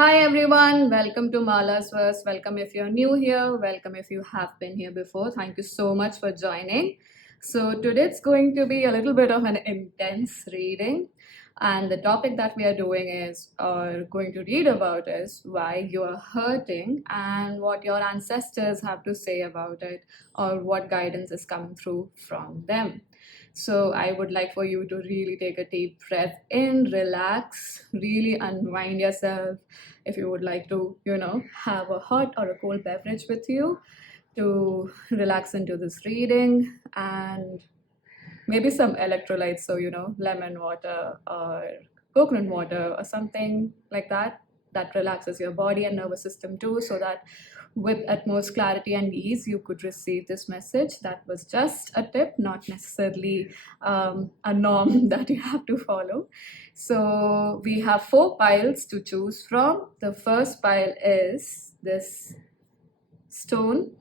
Hi everyone, welcome to Mala's Verse. Welcome if you're new here, welcome if you have been here before. Thank you so much for joining. So, today it's going to be a little bit of an intense reading, and the topic that we are doing is, or going to read about, is why you are hurting and what your ancestors have to say about it, or what guidance is coming through from them. So, I would like for you to really take a deep breath in, relax, really unwind yourself. If you would like to, have a hot or a cold beverage with you to relax into this reading, and maybe some electrolytes, so lemon water or coconut water or something like that, that relaxes your body and nervous system too, so that with utmost clarity and ease you could receive this message. That was just a tip, not necessarily a norm that you have to follow. So we have 4 piles to choose from. The first pile is this stone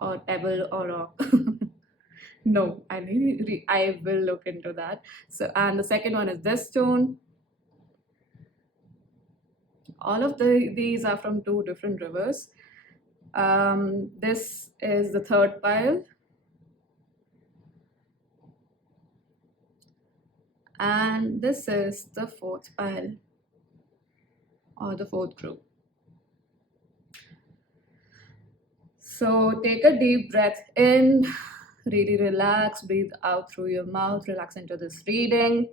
or pebble or rock. No, I will look into that. So, and the second one is this stone. All of these are from 2 different rivers. This is the third pile, and this is the fourth pile, or the fourth group. So take a deep breath in, really relax, breathe out through your mouth, relax into this reading.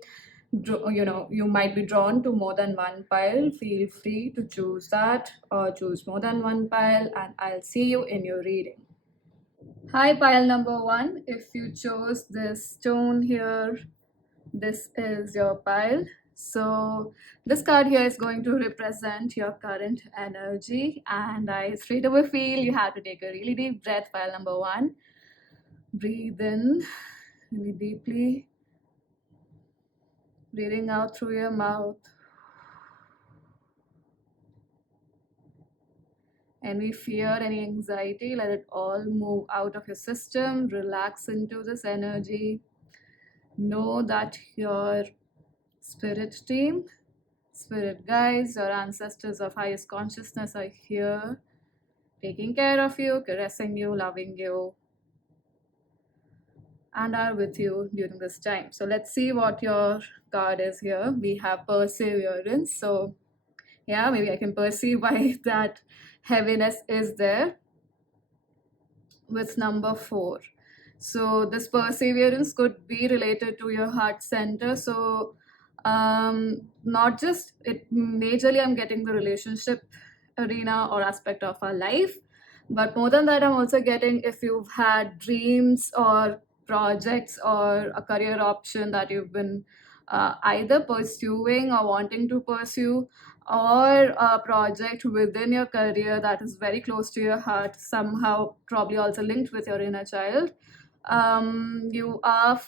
You might be drawn to more than one pile. Feel free to choose that or choose more than one pile, and I'll see you in your reading. Hi, pile number 1. If you chose this stone here, this is your pile. So this card here is going to represent your current energy, and I straight away feel you have to take a really deep breath. Pile number 1. Breathe in really deeply, breathing out through your mouth. Any fear, any anxiety, let it all move out of your system. Relax into this energy. Know that your spirit team, spirit guides, your ancestors of highest consciousness are here, taking care of you, caressing you, loving you, and are with you during this time. So let's see what your card is here. We have perseverance. So yeah, maybe I can perceive why that heaviness is there with number 4. So this perseverance could be related to your heart center. So not just it, majorly I'm getting the relationship arena or aspect of our life, but more than that I'm also getting if you've had dreams or projects or a career option that you've been either pursuing or wanting to pursue, or a project within your career that is very close to your heart, somehow probably also linked with your inner child. You are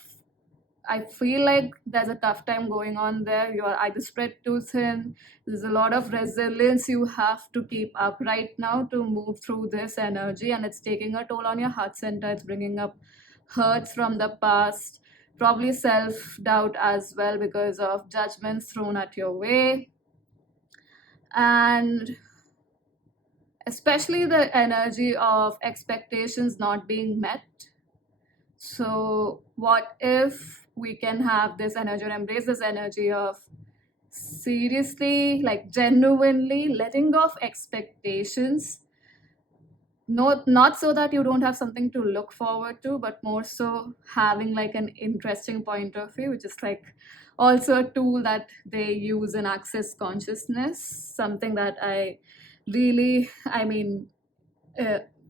I feel like there's a tough time going on there. You are either spread too thin. There's a lot of resilience you have to keep up right now to move through this energy, and it's taking a toll on your heart center. It's bringing up hurts from the past, probably self doubt as well because of judgments thrown at your way, and especially the energy of expectations not being met. So, what if we can have this energy or embrace this energy of seriously, like genuinely letting go of expectations? Not so that you don't have something to look forward to, but more so having like an interesting point of view, which is like also a tool that they use in Access Consciousness. Something that uh,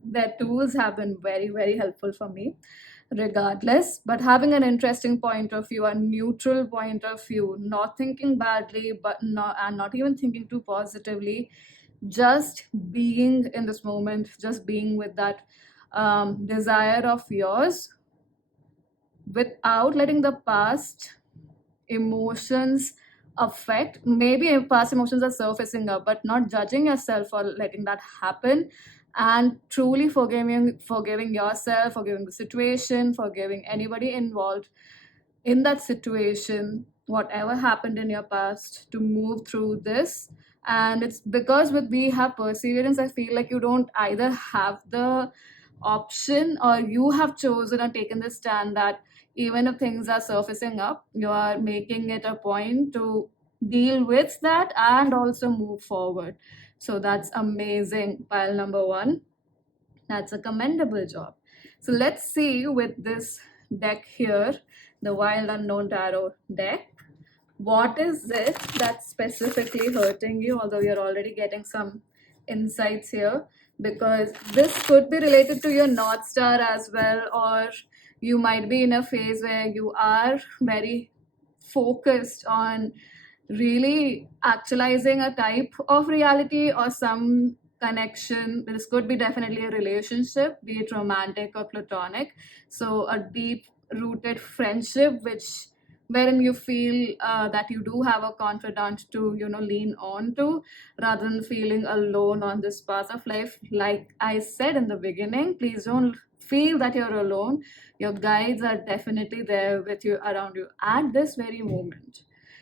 their tools have been very, very helpful for me regardless. But having an interesting point of view, a neutral point of view, not thinking badly, but not even thinking too positively, just being in this moment, just being with that desire of yours without letting the past emotions affect. Maybe past emotions are surfacing up, but not judging yourself for letting that happen, and truly forgiving yourself, forgiving the situation, forgiving anybody involved in that situation, whatever happened in your past, to move through this. And it's because with we have perseverance, I feel like you don't either have the option or you have chosen or taken the stand that even if things are surfacing up, you are making it a point to deal with that and also move forward. So that's amazing, pile number one. That's a commendable job. So let's see with this deck here, the Wild Unknown Tarot deck, what is it that's specifically hurting you? Although you're already getting some insights here, because this could be related to your North Star as well, or you might be in a phase where you are very focused on really actualizing a type of reality or some connection. This could be definitely a relationship, be it romantic or platonic. So a deep rooted friendship, which wherein you feel that you do have a confidant to lean on to, rather than feeling alone on this path of life. Like I said in the beginning, please don't feel that you're alone. Your guides are definitely there with you, around you at this very moment.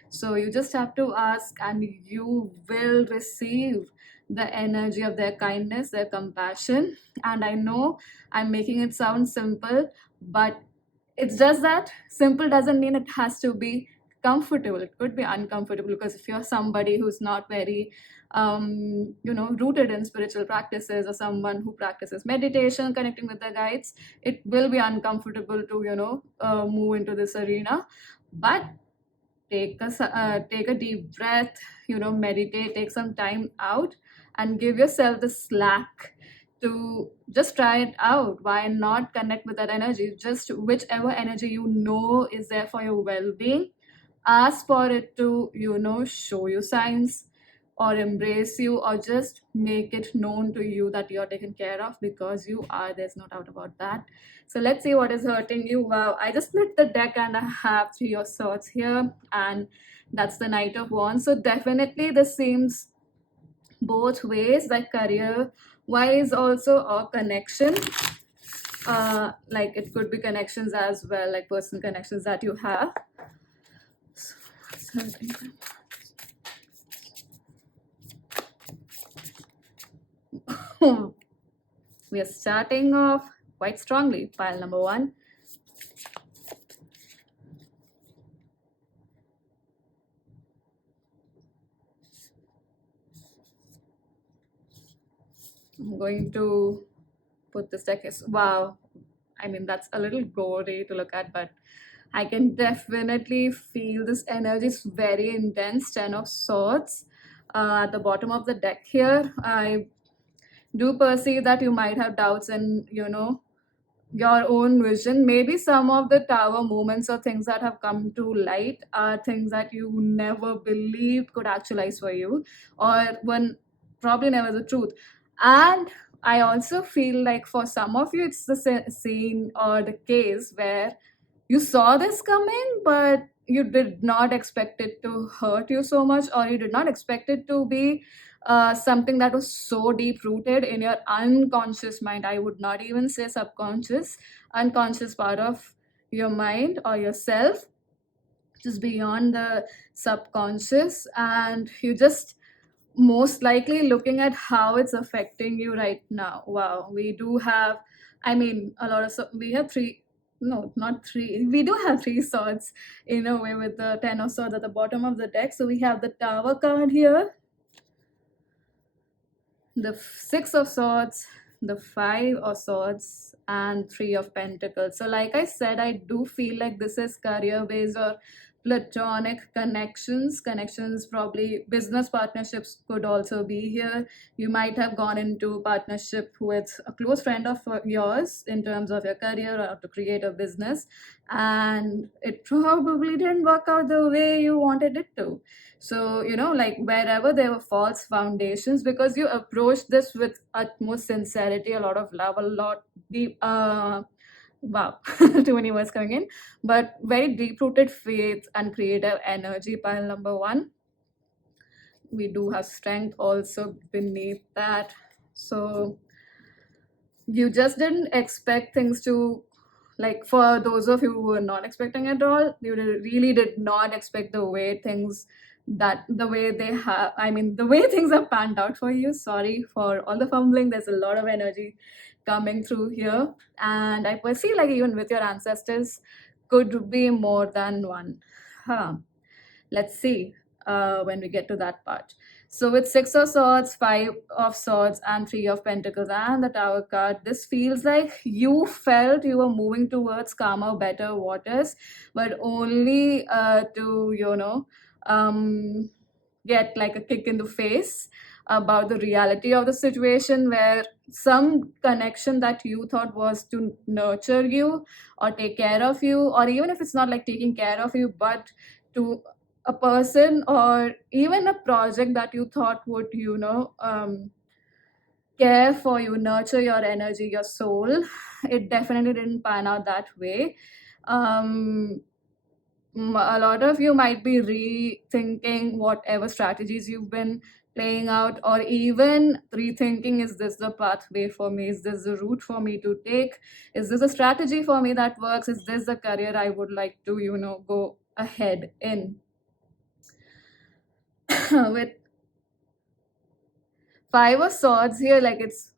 So you just have to ask, and you will receive the energy of their kindness, their compassion. And I know I'm making it sound simple, but it's just that simple doesn't mean it has to be comfortable. It could be uncomfortable, because if you're somebody who's not very rooted in spiritual practices, or someone who practices meditation, connecting with the guides, it will be uncomfortable to move into this arena. But take a deep breath, meditate, take some time out, and give yourself the slack to just try it out. Why not connect with that energy? Just whichever energy is there for your well-being, ask for it to show you signs, or embrace you, or just make it known to you that you're taken care of, because you are. There's no doubt about that. So let's see what is hurting you. Wow, I just split the deck and I have three of swords here, and that's the Knight of Wands. So definitely this seems both ways, like career wise, also, or connection. Like it could be connections as well, like personal connections that you have. So what's hurting them? We are starting off quite strongly. Pile number one. I'm going to put this deck as wow. I mean, that's a little gory to look at, but I can definitely feel this energy is very intense. 10 of Swords at the bottom of the deck here. I do perceive that you might have doubts in, your own vision. Maybe some of the tower moments or things that have come to light are things that you never believed could actualize for you, or one probably never the truth. And I also feel like for some of you, it's the scene or the case where you saw this coming, but you did not expect it to hurt you so much, or you did not expect it to be something that was so deep rooted in your unconscious mind. I would not even say subconscious, unconscious part of your mind or yourself, just beyond the subconscious. And you just most likely looking at how it's affecting you right now. Wow, we do have, I mean, a lot of, we have three, no, not three, we do have three swords in a way, with the 10 of swords at the bottom of the deck. So we have the Tower card here, the Six of Swords, the Five of Swords, and Three of Pentacles. So like I said, I do feel like this is career based or platonic connections. Probably business partnerships could also be here. You might have gone into partnership with a close friend of yours in terms of your career or to create a business, and it probably didn't work out the way you wanted it to. So like wherever there were false foundations, because you approached this with utmost sincerity, a lot of love, a lot deep wow, too many words coming in, but very deep rooted faith and creative energy. Pile number one. We do have strength also beneath that. So you just didn't expect things to like for those of you who were not expecting at all, you really did not expect the way things that the way they have I mean the way things have panned out for you. Sorry for all the fumbling, there's a lot of energy coming through here, and I perceive like even with your ancestors could be more than one. Huh. Let's see when we get to that part. So with Six of Swords, Five of Swords, and Three of Pentacles, and the Tower card, this feels like you felt you were moving towards calmer, better waters, but only to, get like a kick in the face about the reality of the situation, where some connection that you thought was to nurture you or take care of you, or even if it's not like taking care of you, but to a person or even a project that you thought would care for you, nurture your energy, your soul, it definitely didn't pan out that way. um a lot of you might be rethinking whatever strategies you've been playing out, or even rethinking, is this the pathway for me, is this the route for me to take, is this a strategy for me that works, is this the career I would like to go ahead in. With Five of Swords here, like it's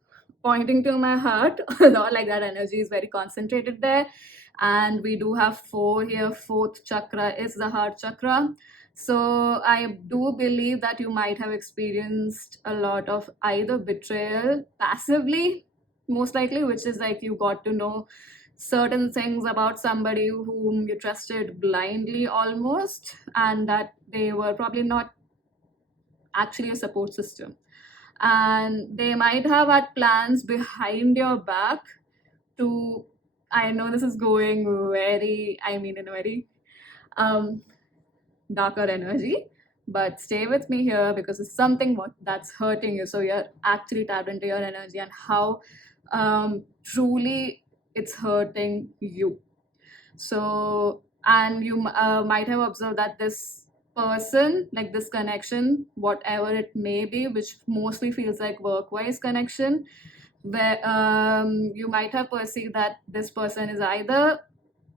pointing to my heart. Not like that energy is very concentrated there. And we do have four here. Fourth chakra is the heart chakra. So I do believe that you might have experienced a lot of either betrayal passively, most likely, which is like you got to know certain things about somebody whom you trusted blindly almost, and that they were probably not actually a support system, and they might have had plans behind your back to, I know this is going very, I mean, in a very um darker energy, but stay with me here because it's something that's hurting you, so you're actually tapped into your energy and how truly it's hurting you. So, and you might have observed that this person, like this connection, whatever it may be, which mostly feels like work-wise connection, where you might have perceived that this person is either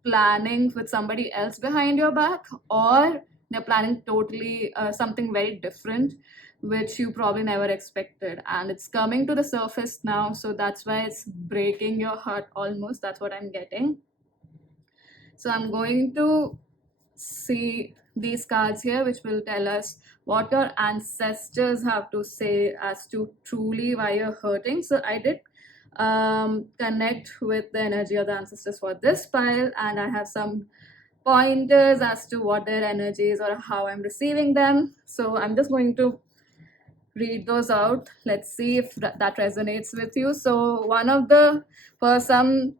planning with somebody else behind your back, or they're planning totally something very different, which you probably never expected, and it's coming to the surface now. So that's why it's breaking your heart almost. That's what I'm getting. So I'm going to see these cards here, which will tell us what our ancestors have to say as to truly why you're hurting. So I did connect with the energy of the ancestors for this pile, and I have some pointers as to what their energy is or how I'm receiving them. So I'm just going to read those out. Let's see if that resonates with you. So one of the, for some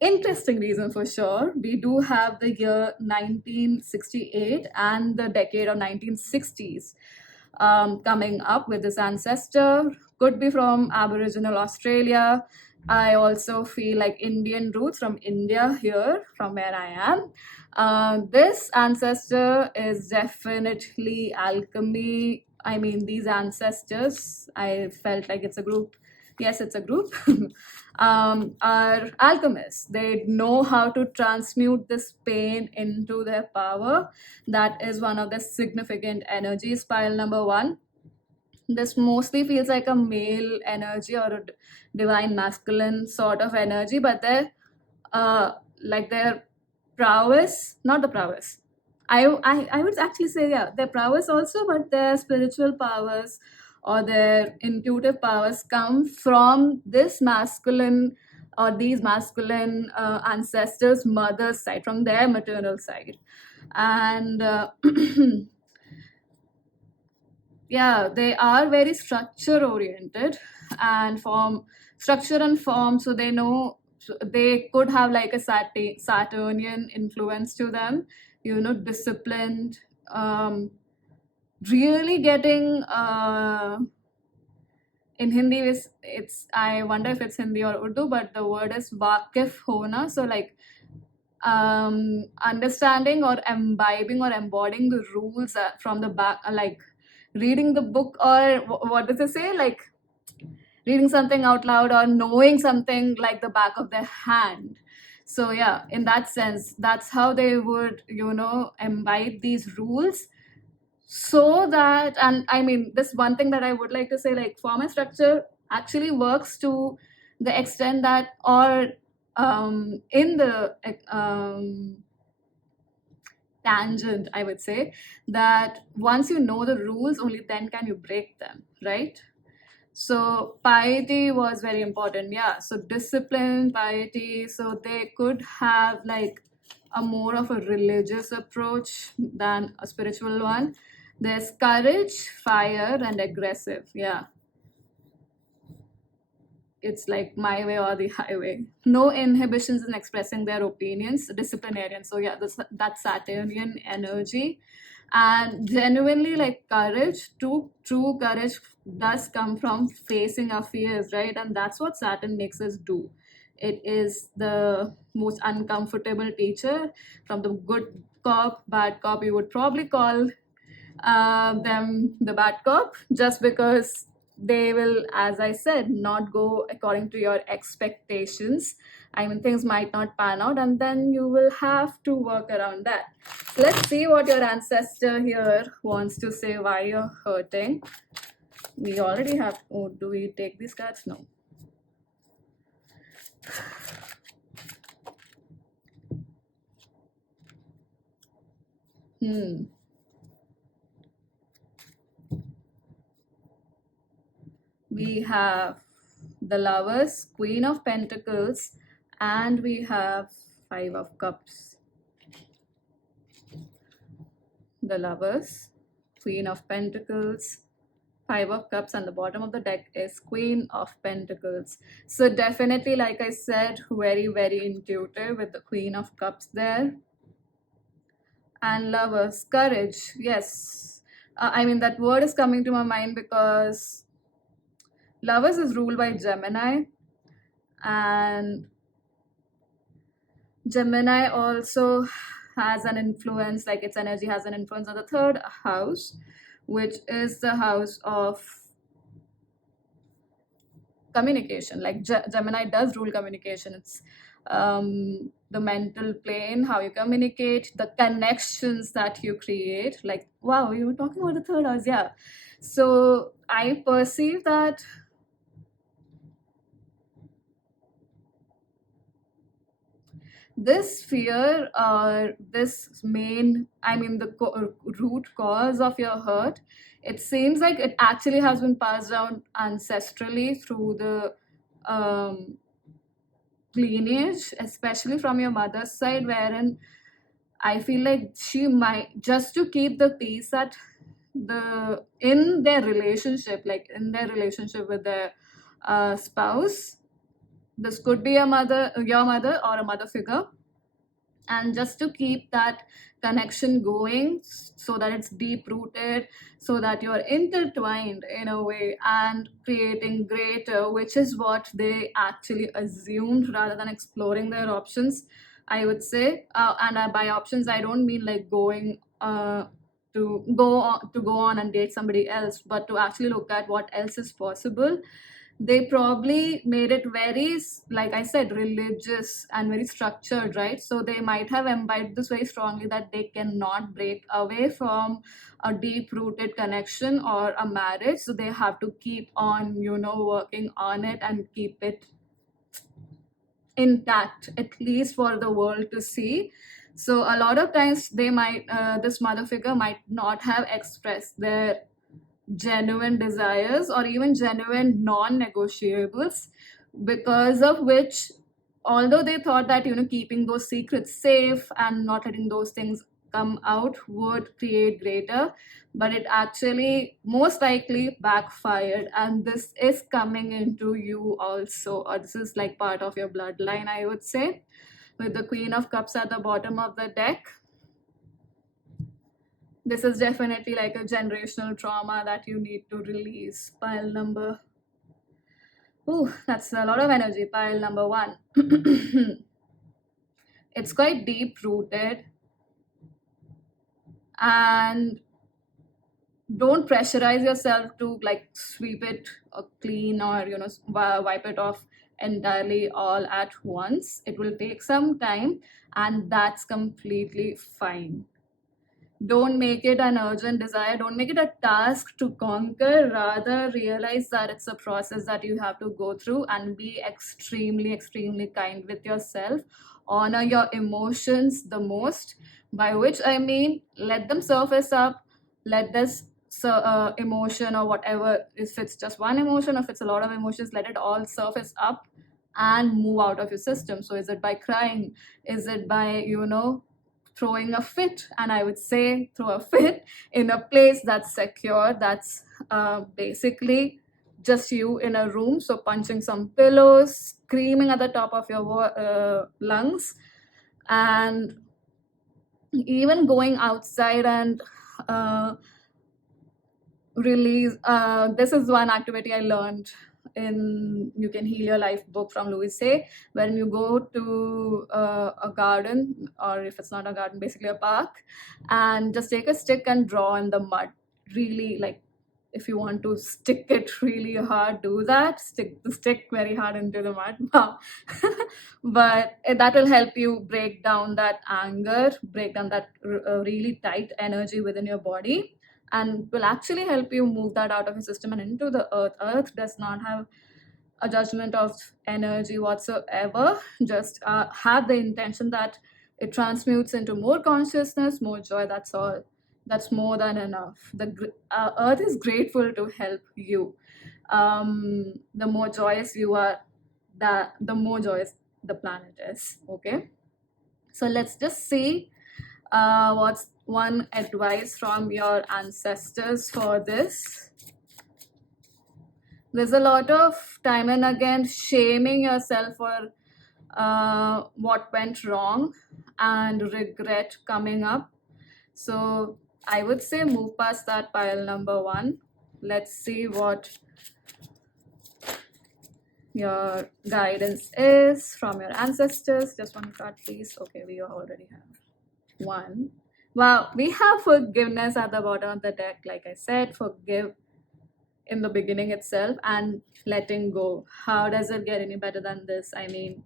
interesting reason for sure, we do have the year 1968 and the decade of 1960s coming up with this ancestor. Could be from Aboriginal Australia. I also feel like Indian roots from India here, from where I am. This ancestor is definitely alchemy. I mean, these ancestors, I felt like it's a group. Yes, it's a group. Are alchemists. They know how to transmute this pain into their power. That is one of the significant energies. Pile number one. This mostly feels like a male energy or a divine masculine sort of energy, but they're like their prowess, not the prowess. I would actually say, yeah, their prowess also, but their spiritual powers or their intuitive powers come from this masculine or these masculine ancestors' mother's side, from their maternal side. And yeah, they are very structure oriented and form, structure and form, so they know, so they could have like a Saturnian influence to them, disciplined, really getting in Hindi it's, I wonder if it's Hindi or Urdu, but the word is Wakif Hona. So like understanding or imbibing or embodying the rules from the back, like reading the book, or what does it say, like reading something out loud or knowing something like the back of their hand. So yeah, in that sense, that's how they would, imbibe these rules, so that, and I mean, this one thing that I would like to say, like form and structure actually works to the extent that, or in the tangent, I would say, that once you know the rules, only then can you break them, right? So piety was very important. Yeah. So discipline, piety. So they could have like a more of a religious approach than a spiritual one. There's courage, fire, and aggressive. Yeah. It's like my way or the highway. No inhibitions in expressing their opinions. Disciplinarian. So yeah, that's Saturnian energy, and genuinely like courage. True courage does come from facing our fears, right? And that's what Saturn makes us do. It is the most uncomfortable teacher. From the good cop, bad cop, you would probably call them the bad cop, just because they will, as I said, not go according to your expectations. I mean, things might not pan out, and then you will have to work around that. Let's see what your ancestor here wants to say, why you're hurting. We already have, oh, do we take these cards? No. We have the Lovers, Queen of Pentacles, and we have Five of Cups. The Lovers, Queen of Pentacles, Five of Cups, and the bottom of the deck is Queen of Pentacles. So definitely, like I said, very, very intuitive with the Queen of Cups there. And Lovers, courage, yes. I mean, that word is coming to my mind because Lovers is ruled by Gemini, and Gemini also has an influence, like its energy has an influence on the third house, which is the house of communication. Like Gemini does rule communication. It's the mental plane, how you communicate, the connections that you create. Like, wow, you were talking about the third house. Yeah. So I perceive that this fear, or this main, I mean, the root cause of your hurt, it seems like it actually has been passed down ancestrally through the lineage, especially from your mother's side, wherein I feel like she might, just to keep the peace at in their relationship, like in their relationship with their spouse. This could be your mother or a mother figure, and just to keep that connection going, so that it's deep rooted, so that you're intertwined in a way and creating greater, which is what they actually assumed rather than exploring their options, I would say. And by options, I don't mean like going to go on and date somebody else, but to actually look at what else is possible. They probably made it very, like I said, religious and very structured, right? So they might have imbibed this very strongly, that they cannot break away from a deep rooted connection or a marriage. So they have to keep on, working on it and keep it intact, at least for the world to see. So a lot of times they might, this mother figure might not have expressed their genuine desires or even genuine non-negotiables, because of which, although they thought that keeping those secrets safe and not letting those things come out would create greater, but it actually most likely backfired, and this is coming into you also, or this is like part of your bloodline, I would say, with the Queen of Cups at the bottom of the deck. This is definitely like a generational trauma that you need to release. Pile number, oh, that's a lot of energy. Pile number 1. It's quite deep rooted, and don't pressurize yourself to like sweep it clean, or wipe it off entirely all at once. It will take some time, and that's completely fine. Don't make it an urgent desire, don't make it a task to conquer. Rather, realize that it's a process that you have to go through, and be extremely kind with yourself. Honor your emotions the most, by which I mean, let them surface up. Let this emotion, or whatever, if it's just one emotion, if it's a lot of emotions, let it all surface up and move out of your system. So is it by crying? Is it by, throwing a fit? And I would say throw a fit in a place that's secure, that's basically just you in a room. So punching some pillows, screaming at the top of your lungs, and even going outside and uh, release. This is one activity I learned in You Can Heal Your Life book from Louis Hay. When you go to a garden, or if it's not a garden, basically a park, and just take a stick and draw in the mud. Really, like, if you want to stick it really hard, do that. Stick the stick very hard into the mud. Wow. But that will help you break down that anger, break down that really tight energy within your body, and will actually help you move that out of your system and into the earth. Earth does not have a judgment of energy whatsoever. Just have the intention that it transmutes into more consciousness, more joy. That's all. That's more than enough. The earth is grateful to help you. The more joyous you are, the more joyous the planet is. Okay, so let's just see what's one advice from your ancestors for this. There's a lot of time and again shaming yourself for what went wrong and regret coming up. So I would say move past that, pile number one. Let's see what your guidance is from your ancestors. Just one card, please. Okay, we already have one. Wow, we have forgiveness at the bottom of the deck. Like I said, forgive in the beginning itself, and letting go. How does it get any better than this? I mean,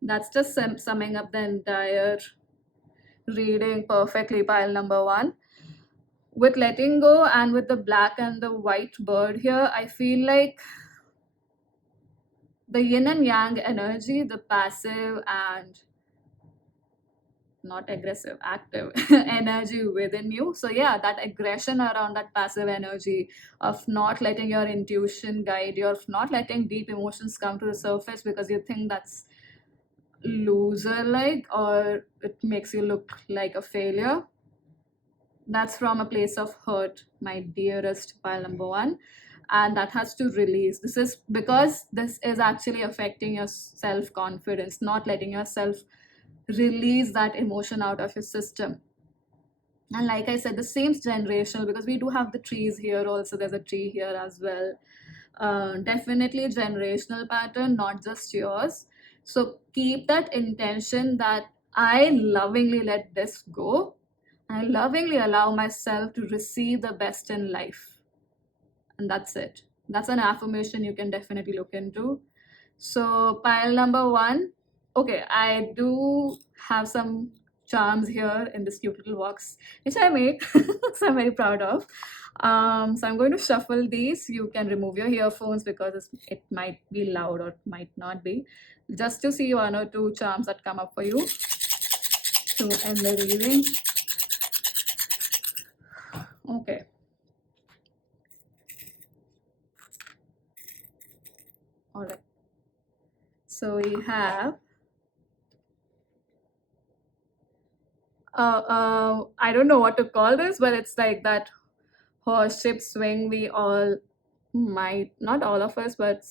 that's just summing up the entire reading perfectly, pile number one. With letting go and with the black and the white bird here, I feel like the yin and yang energy, the passive and not aggressive, active energy within you. So yeah, that aggression around that passive energy of not letting your intuition guide you, of not letting deep emotions come to the surface because you think that's loser like, or it makes you look like a failure. That's from a place of hurt, my dearest, pile number one. And that has to release. This is because this is actually affecting your self confidence, not letting yourself release that emotion out of your system. And like I said, the same generational, because we do have the trees here also. There's a tree here as well. Definitely generational pattern, not just yours. So keep that intention that I lovingly let this go. I lovingly allow myself to receive the best in life. And that's it. That's an affirmation you can definitely look into. So pile number one. Okay, I do have some charms here in this cute little box, which I make, so I'm very proud of. So I'm going to shuffle these. You can remove your earphones because it might be loud or might not be. Just to see one or two charms that come up for you to end the reading. Okay. All right. So we have I don't know what to call this, but it's like that horse ship swing we all might, not all of us, but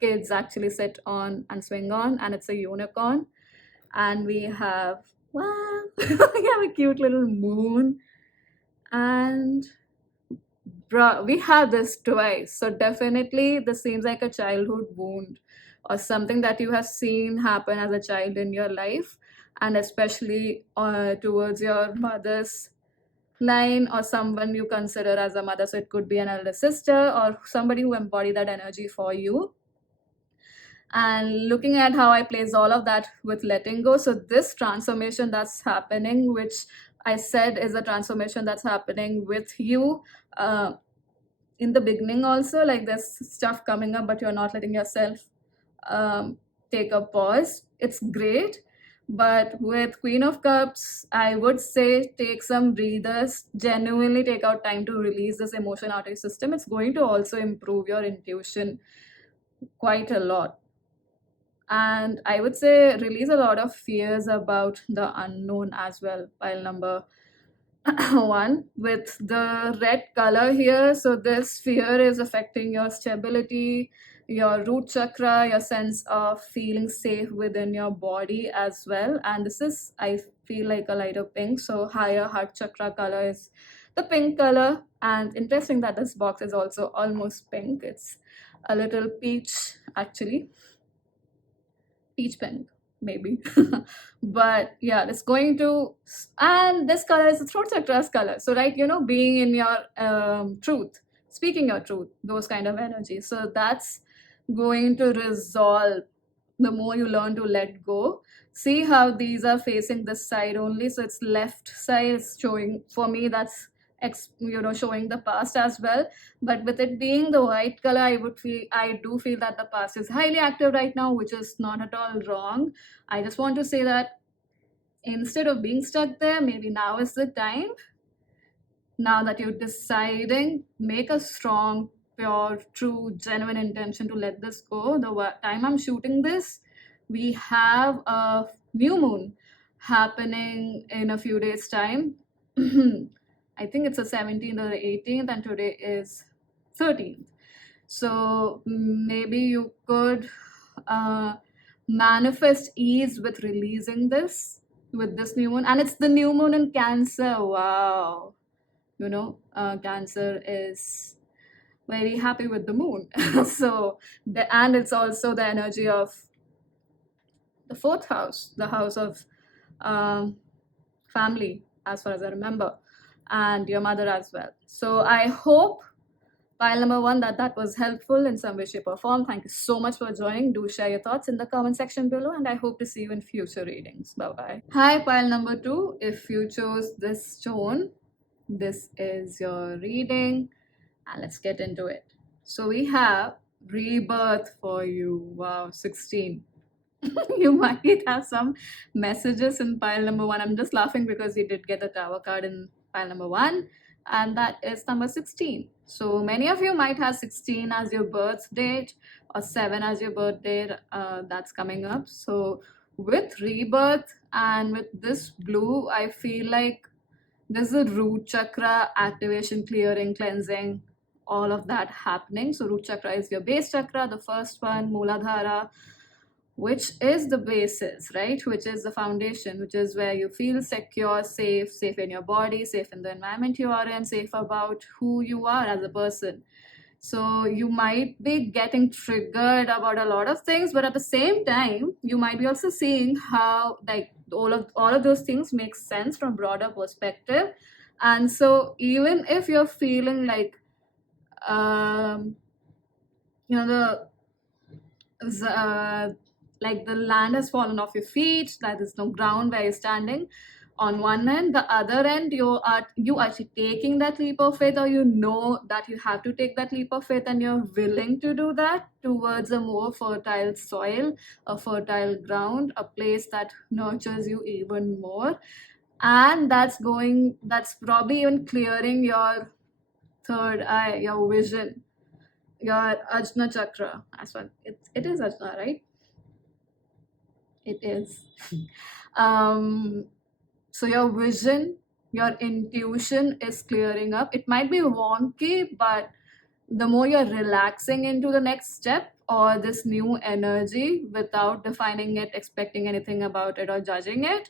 kids actually sit on and swing on, and it's a unicorn. And we have, wow, we have a cute little moon, and we have this twice. So definitely this seems like a childhood wound or something that you have seen happen as a child in your life, and especially towards your mother's line or someone you consider as a mother. So it could be an elder sister or somebody who embody that energy for you. and looking at how I place all of that with letting go. So this transformation that's happening, which I said is a transformation that's happening with you, uh, in the beginning also, like there's stuff coming up, but you're not letting yourself um, take a pause. It's great. But with Queen of Cups, I would say take some breathers, genuinely take out time to release this emotion out of your system. It's going to also improve your intuition quite a lot. And I would say release a lot of fears about the unknown as well. Pile number one with the red color here. So this fear is affecting your stability, your root chakra, your sense of feeling safe within your body as well. And this is, I feel, like a lighter pink. So higher heart chakra color is the pink color. And interesting that this box is also almost pink. It's a little peach actually, peach pink maybe. But yeah, it's going to, and this color is the throat chakra's color. So right, being in your truth, speaking your truth, those kind of energy. So that's going to resolve the more you learn to let go. See how these are facing this side only, so it's left side is showing for me, that's showing the past as well. But with it being the white color, I do feel that the past is highly active right now, which is not at all wrong. I just want to say that instead of being stuck there, maybe now is the time. Now that you're deciding, make a strong, pure, true, genuine intention to let this go. The time I'm shooting this, we have a new moon happening in a few days' time. I think it's the 17th or the 18th, and today is 13th. So maybe you could manifest ease with releasing this with this new moon. And it's the new moon in Cancer. Wow. Cancer is very happy with the moon. So and it's also the energy of the fourth house, the house of family, as far as I remember, and your mother as well. So I hope, pile number one, that was helpful in some way, shape, or form. Thank you so much for joining. Do share your thoughts in the comment section below, and I hope to see you in future readings. Bye bye. Hi, pile number two. If you chose this stone, this is your reading, and let's get into it. So we have rebirth for you. Wow, 16. You might have some messages in pile number one. I'm just laughing because you did get the tower card in pile number one, and that is number 16. So many of you might have 16 as your birth date or 7 as your birth date. That's coming up. So with rebirth and with this blue, I feel like there's a root chakra activation, clearing, cleansing, all of that happening. So root chakra is your base chakra, the first one, Muladhara, which is the basis, right? Which is the foundation, which is where you feel secure, safe in your body, safe in the environment you are in, safe about who you are as a person. So you might be getting triggered about a lot of things, but at the same time, you might be also seeing how like all of those things make sense from broader perspective. And so even if you're feeling like the like the land has fallen off your feet, that there's no ground where you're standing on one end, the other end you actually taking that leap of faith, or that you have to take that leap of faith, and you're willing to do that towards a more fertile soil, a fertile ground, a place that nurtures you even more. And that's probably even clearing your third eye, your vision, your Ajna chakra as well. It is Ajna, right? It is. So your vision, your intuition is clearing up. It might be wonky, but the more you're relaxing into the next step or this new energy without defining it, expecting anything about it, or judging it,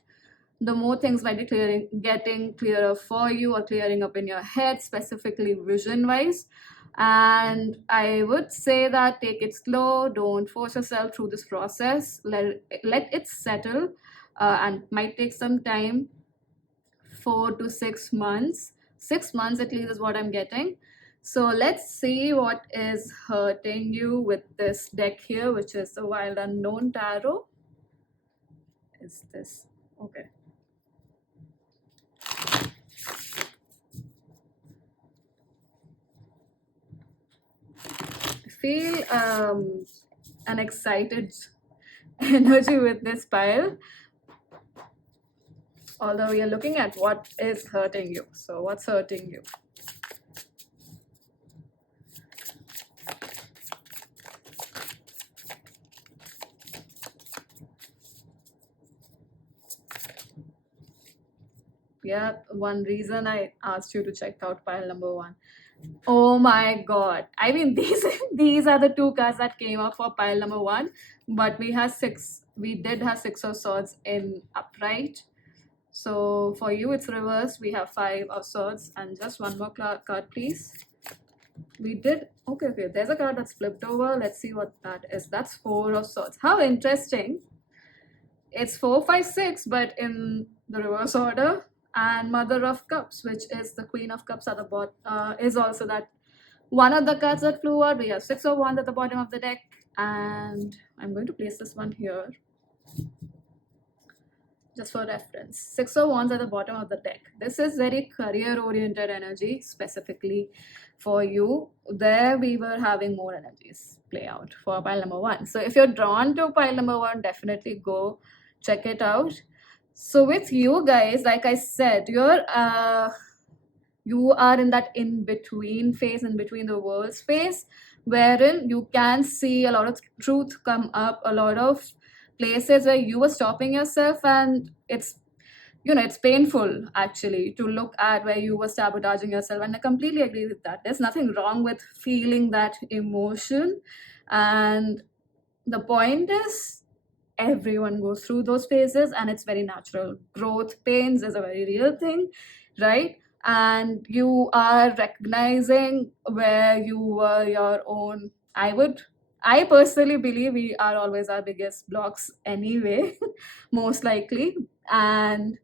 the more things might be getting clearer for you, or clearing up in your head, specifically vision wise. And I would say that take it slow, don't force yourself through this process, let it settle, and might take some time, 4 to 6 months. 6 months at least is what I'm getting. So let's see what is hurting you with this deck here, which is the Wild Unknown Tarot. Is this okay? I feel an excited energy with this pile. Although we are looking at what is hurting you. So what's hurting you? Yeah, one reason I asked you to check out pile number one. Oh my god. I mean these are the two cards that came up for pile number one, but we did have six of swords in upright. So for you it's reversed. We have five of swords and just one more card please. We did okay, there's a card that's flipped over. Let's see what that is. That's four of swords. How interesting. It's 4, 5, 6, but in the reverse order. And Mother of Cups, which is the Queen of Cups at the bottom, is also that one of the cards that flew out. We have Six of Wands at the bottom of the deck, and I'm going to place this one here just for reference. Six of Wands at the bottom of the deck. This is very career-oriented energy, specifically for you. There we were having more energies play out for pile number one. So if you're drawn to pile number one, definitely go check it out. So with you guys, like I said, you are in that in-between phase, in between the worlds phase, wherein you can see a lot of truth come up, a lot of places where you were stopping yourself, and it's it's painful actually to look at where you were sabotaging yourself. And I completely agree with that. There's nothing wrong with feeling that emotion, and the point is everyone goes through those phases and it's very natural. Growth pains is a very real thing, right? And you are recognizing where you were your own. I personally believe we are always our biggest blocks anyway, most likely. And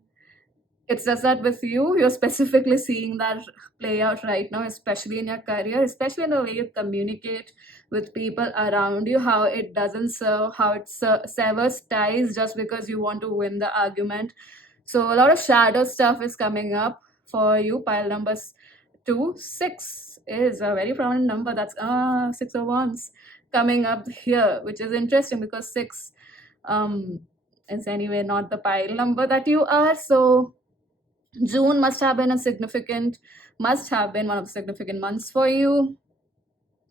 it's just that with you, you're specifically seeing that play out right now, especially in your career, especially in the way you communicate with people around you, how it doesn't serve, how it severs ties just because you want to win the argument. So a lot of shadow stuff is coming up for you. Pile numbers 2, 6 is a very prominent number. That's Six of Wands coming up here, which is interesting because 6 is anyway not the pile number that you are. So June must have been one of the significant months for you.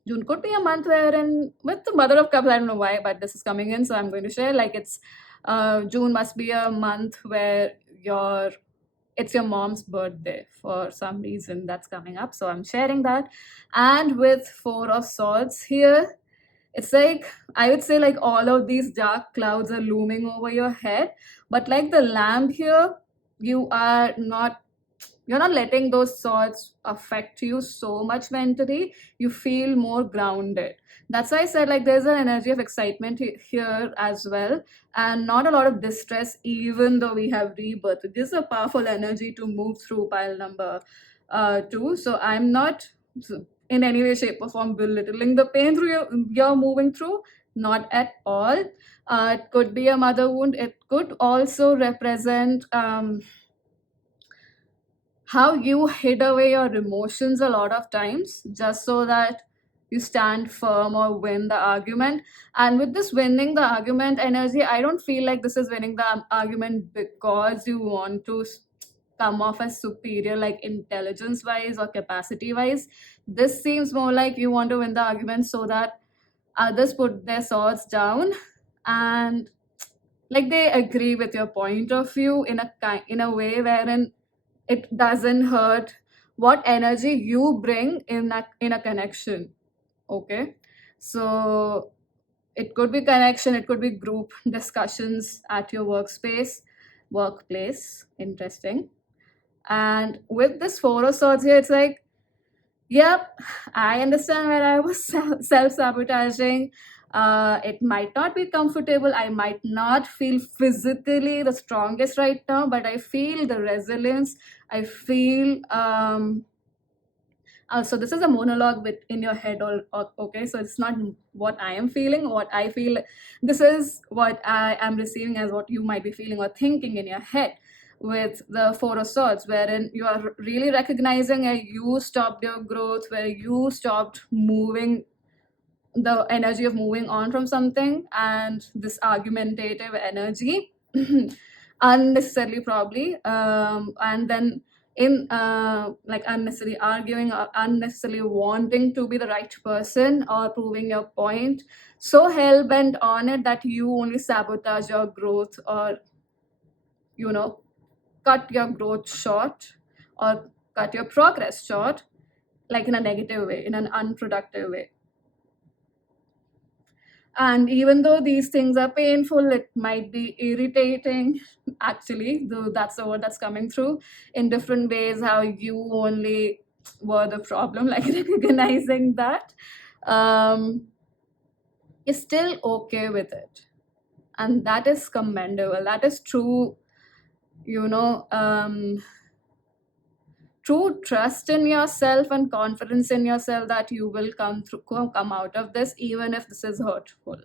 June could be a month wherein, with the Mother of Cups, I don't know why, but this is coming in, so I'm going to share. Like June must be a month where it's your mom's birthday for some reason that's coming up. So I'm sharing that. And with Four of Swords here, it's like, I would say like all of these dark clouds are looming over your head. But like the lamp here, you're not letting those thoughts affect you so much mentally. You feel more grounded. That's why I said like there's an energy of excitement here as well, and not a lot of distress, even though we have rebirth. This is a powerful energy to move through pile number 2. So I'm not in any way, shape, or form belittling the pain you're moving through. Not at all. It could be a mother wound. It could also represent how you hid away your emotions a lot of times just so that you stand firm or win the argument. And with this winning the argument energy, I don't feel like this is winning the argument because you want to come off as superior, like intelligence wise or capacity wise. This seems more like you want to win the argument so that others put their swords down and like they agree with your point of view in a way wherein it doesn't hurt what energy you bring in a connection. Okay, so it could be connection, it could be group discussions at your workplace. Interesting. And with this Four of Swords here, it's like, yep, I understand where I was self-sabotaging. It might not be comfortable. I might not feel physically the strongest right now, but I feel the resilience. I feel So this is a monologue in your head, or okay, so it's not what I am feeling, what I feel. This is what I am receiving as what you might be feeling or thinking in your head with the Four of Swords, wherein you are really recognizing where you stopped your growth, where you stopped moving, the energy of moving on from something, and this argumentative energy unnecessarily probably, and then in like unnecessarily arguing or unnecessarily wanting to be the right person or proving your point, so hell-bent on it that you only sabotage your growth, or you know cut your growth short, or cut your progress short, like in a negative way, in an unproductive way. And even though these things are painful, it might be irritating, actually, though that's the word that's coming through in different ways, how you only were the problem, like recognizing that, um, you're still okay with it. And that is commendable. That is true, you know, true trust in yourself and confidence in yourself that you will come out of this, even if this is hurtful.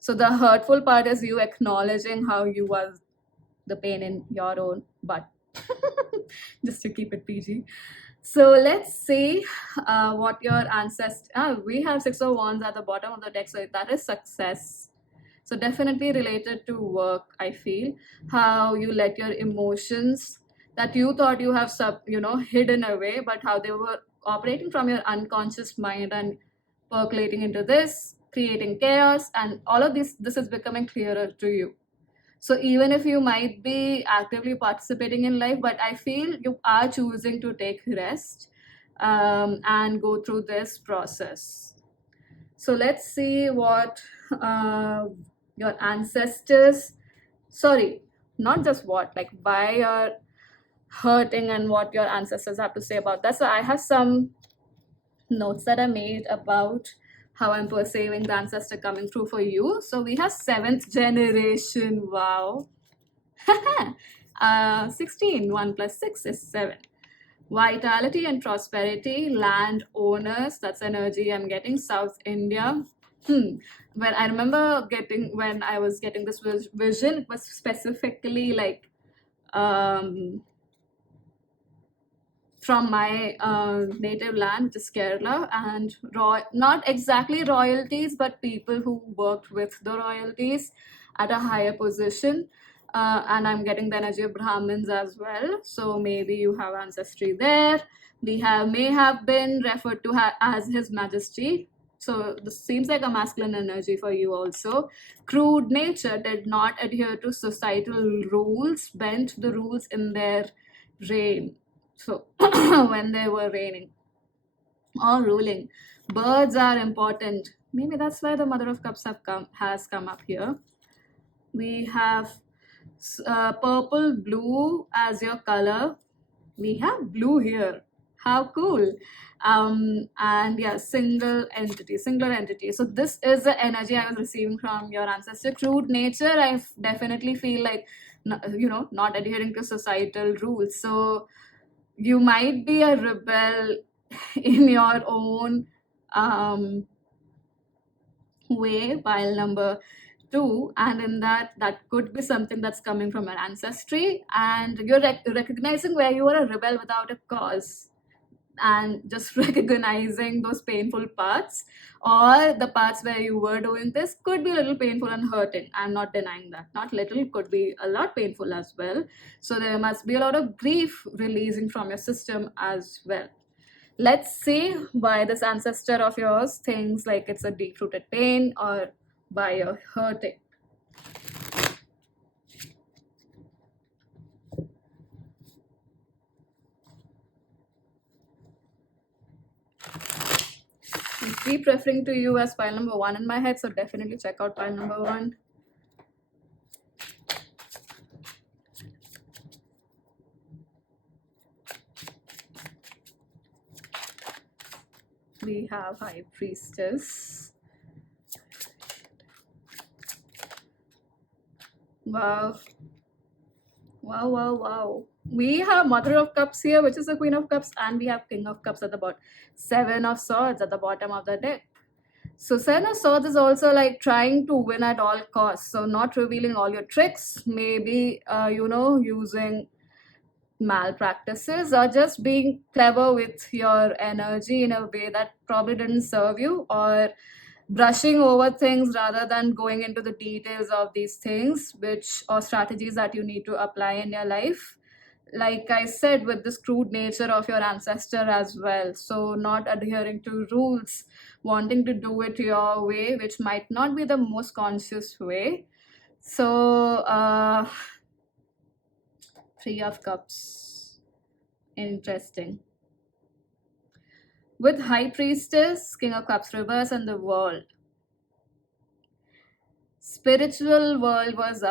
So the hurtful part is you acknowledging how you was the pain in your own butt. Just to keep it PG. So let's see what your ancestors. We have Six of Wands at the bottom of the deck, so that is success. So definitely related to work, I feel. How you let your emotions that you thought you have hidden away, but how they were operating from your unconscious mind and percolating into this, creating chaos, and all of this is becoming clearer to you. So even if you might be actively participating in life, but I feel you are choosing to take rest, and go through this process. So let's see what your ancestors, sorry, not just what, like why you're hurting and what your ancestors have to say about that. So I have some notes that I made about how I'm perceiving the ancestor coming through for you. So we have seventh generation. Wow. 16. 1 plus 6 is 7. Vitality and prosperity, land owners, that's energy I'm getting. South India. When I remember when I was getting this vision, it was specifically like from my native land, which is Kerala, and not exactly royalties, but people who worked with the royalties at a higher position. And I'm getting the energy of Brahmins as well. So maybe you have ancestry there. May have been referred to as His Majesty. So this seems like a masculine energy for you also. Crude nature, did not adhere to societal rules, bent the rules in their reign. So when they were reigning or ruling, birds are important. Maybe that's why the Mother of Cups has come up here. We have purple blue as your color. We have blue here. How cool. And yeah, singular entity. So this is the energy I was receiving from your ancestor. Crude nature, I definitely feel like not adhering to societal rules. So you might be a rebel in your own way, pile number 2, and in that could be something that's coming from your ancestry, and you're recognizing where you are a rebel without a cause, and just recognizing those painful parts, or the parts where you were doing this could be a little painful and hurting. I'm not denying that. Not little, could be a lot painful as well. So there must be a lot of grief releasing from your system as well. Let's see why this ancestor of yours thinks like it's a deep-rooted pain, or why you're hurting. I keep referring to you as pile number 1 in my head, so definitely check out pile number 1. We have High Priestess. Wow. Wow, wow, wow. We have Mother of Cups here, which is the Queen of Cups, and we have King of Cups at the bottom. Seven of Swords at the bottom of the deck. So Seven of Swords is also like trying to win at all costs. So not revealing all your tricks, maybe using malpractices or just being clever with your energy in a way that probably didn't serve you, or brushing over things rather than going into the details of these things, which or strategies that you need to apply in your life, like I said, with this crude nature of your ancestor as well. So not adhering to rules, wanting to do it your way, which might not be the most conscious way. So Three of Cups, interesting. With High Priestess, King of Cups reverse, and the World. Spiritual world was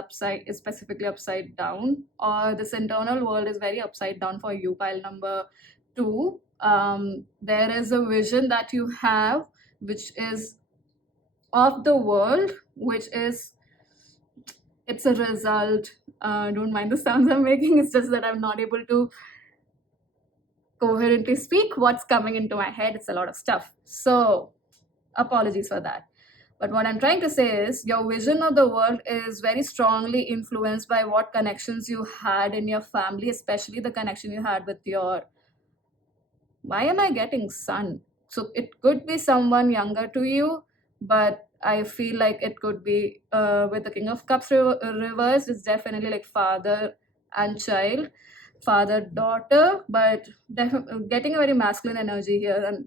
specifically upside down, or this internal world is very upside down for you, pile number 2. There is a vision that you have, which is of the world, which is, it's a result. Don't mind the sounds I'm making, it's just that I'm not able to coherently speak what's coming into my head. It's a lot of stuff, so apologies for that. But what I'm trying to say is your vision of the world is very strongly influenced by what connections you had in your family, especially the connection you had with your, why am I getting son? So it could be someone younger to you, but I feel like it could be with the King of Cups reverse, it's definitely like father and child, father daughter, but getting a very masculine energy here, and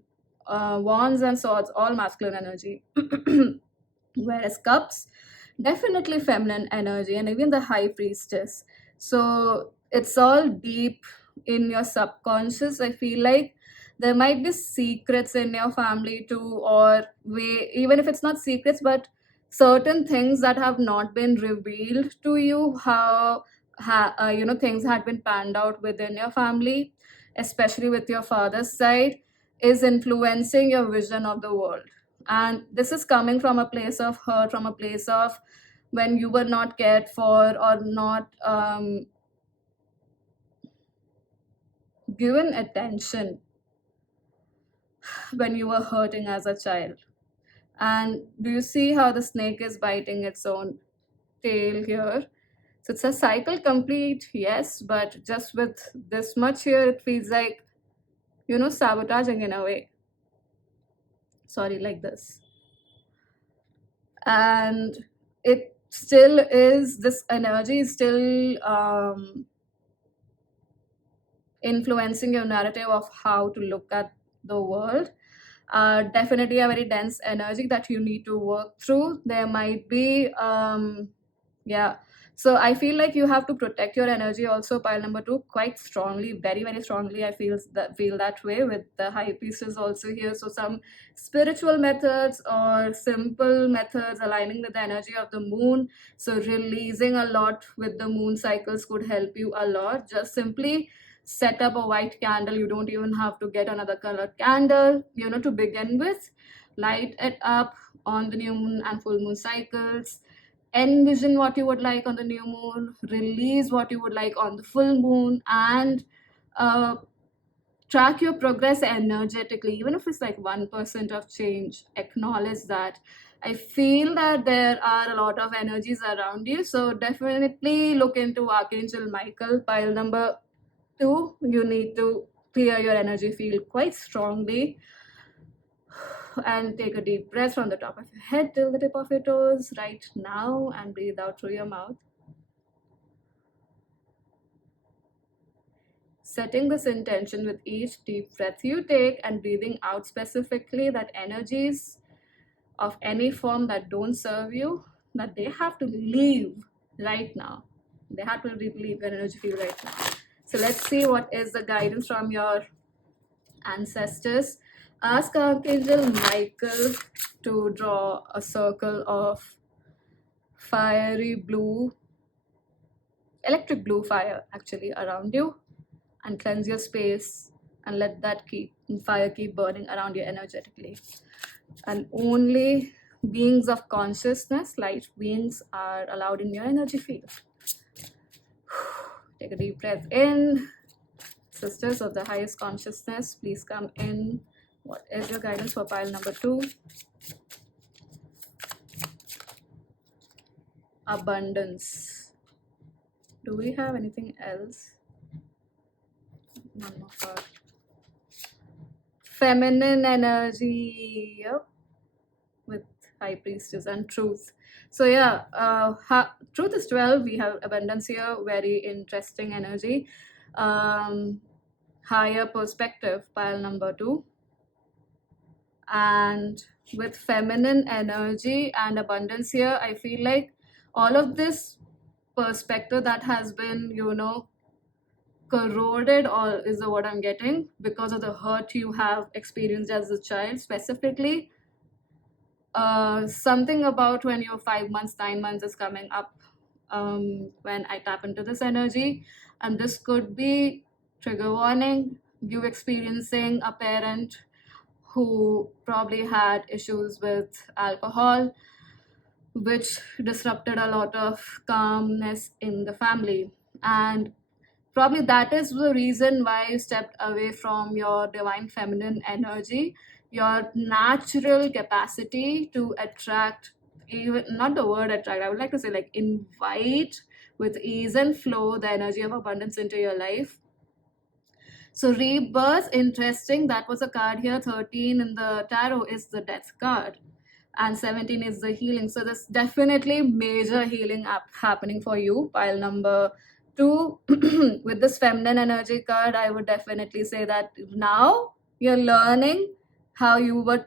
wands and swords, all masculine energy. Whereas cups, definitely feminine energy, and even the High Priestess. So it's all deep in your subconscious. I feel like there might be secrets in your family too, or even if it's not secrets, but certain things that have not been revealed to you, how things had been panned out within your family, especially with your father's side, is influencing your vision of the world. And this is coming from a place of hurt, from a place of when you were not cared for or not given attention when you were hurting as a child. And do you see how the snake is biting its own tail here? So it's a cycle complete, yes, but just with this much here, it feels like, sabotaging in a way. Sorry, like this. And it still is, this energy is still influencing your narrative of how to look at the world. Definitely a very dense energy that you need to work through. There might be yeah, so I feel like you have to protect your energy also, pile number 2, quite strongly, very very strongly. I feel that way with the High Priestess also here. So some spiritual methods or simple methods aligning with the energy of the moon, so releasing a lot with the moon cycles could help you a lot. Just simply set up a white candle. You don't even have to get another colored candle, to begin with. Light it up on the new moon and full moon cycles. Envision what you would like on the new moon, release what you would like on the full moon, and uh, track your progress energetically. Even if it's like 1% of change, acknowledge that. I feel that there are a lot of energies around you, so definitely look into Archangel Michael, pile number 2. You need to clear your energy field quite strongly, and take a deep breath from the top of your head till the tip of your toes right now, and breathe out through your mouth. Setting this intention with each deep breath you take, and breathing out specifically that energies of any form that don't serve you, that they have to leave right now. They have to leave your energy field right now. So let's see what is the guidance from your ancestors. Ask Archangel Michael to draw a circle of fiery blue, electric blue fire actually around you, and cleanse your space, and let that fire keep burning around you energetically. And only beings of consciousness, light beings, are allowed in your energy field. Take a deep breath in. Sisters of the highest consciousness, please come in. What is your guidance for pile number 2? Abundance. Do we have anything else? One more card. Feminine energy. Yep. With High Priestess and Truth. So yeah, Truth is 12. We have abundance here. Very interesting energy. Higher perspective, pile number 2. And with feminine energy and abundance here, I feel like all of this perspective that has been, corroded, or is the word I'm getting, because of the hurt you have experienced as a child, specifically something about when you're 5 months, 9 months is coming up when I tap into this energy. And this could be trigger warning, you experiencing a parent who probably had issues with alcohol, which disrupted a lot of calmness in the family. And probably that is the reason why you stepped away from your divine feminine energy, your natural capacity to attract, even not the word attract, I would like to say like invite with ease and flow the energy of abundance into your life. So rebirth, interesting, that was a card here. 13 in the tarot is the death card, and 17 is the healing. So there's definitely major healing happening for you, pile number 2. With this feminine energy card, I would definitely say that now you're learning how you were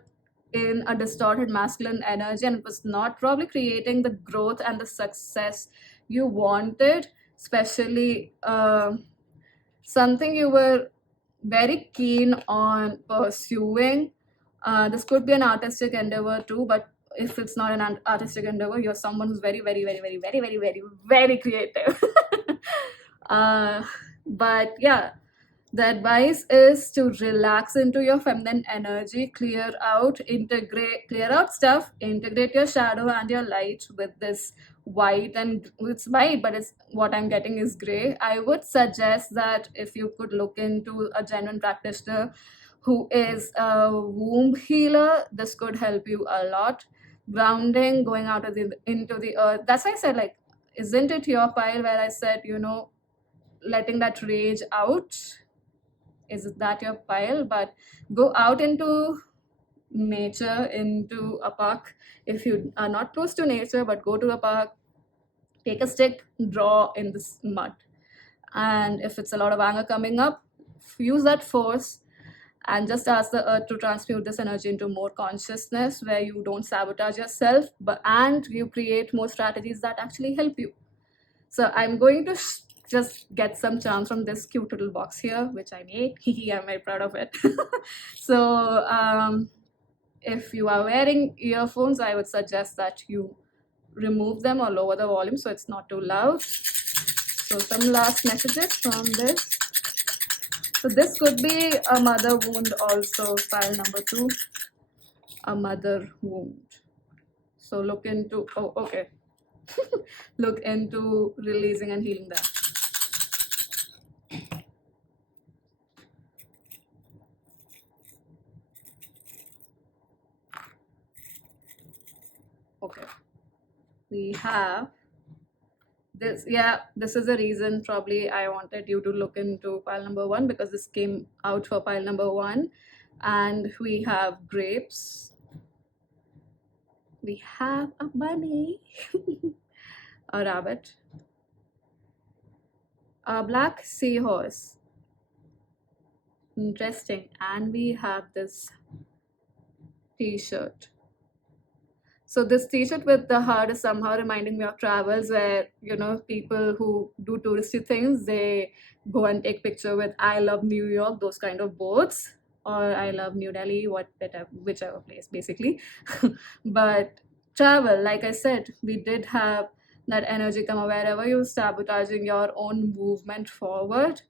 in a distorted masculine energy, and it was not probably creating the growth and the success you wanted, especially something you were very keen on pursuing. This could be an artistic endeavor too, but if it's not an artistic endeavor, you're someone who's very, very, very, very, very, very, very, very creative. But yeah, the advice is to relax into your feminine energy, clear out stuff, integrate your shadow and your light with this white. And it's white, but it's what I'm getting is gray. I would suggest that if you could look into a genuine practitioner who is a womb healer, this could help you a lot. Grounding, going out of into the earth. That's why I said, like, isn't it your pile where I said, letting that rage out? Is that your pile? But go out into nature, into a park. If you are not close to nature, but go to a park, take a stick, draw in this mud. And if it's a lot of anger coming up, use that force and just ask the earth to transmute this energy into more consciousness, where you don't sabotage yourself, and you create more strategies that actually help you. So I'm going to just get some charms from this cute little box here, which I made. I'm very proud of it. So if you are wearing earphones, I would suggest that you remove them or lower the volume so it's not too loud. So some last messages from this. So this could be a mother wound also, pile number 2, a mother wound. So look into, look into releasing and healing that. Okay, we have this. Yeah, this is the reason probably I wanted you to look into pile number 1, because this came out for pile number 1. And we have grapes, we have a bunny, a rabbit, a black seahorse, interesting, and we have this t-shirt. So this t-shirt with the heart is somehow reminding me of travels, where people who do touristy things, they go and take picture with I love New York, those kind of boards, or I love New Delhi, whichever place basically. But travel, like I said, we did have that energy come wherever you're sabotaging your own movement forward.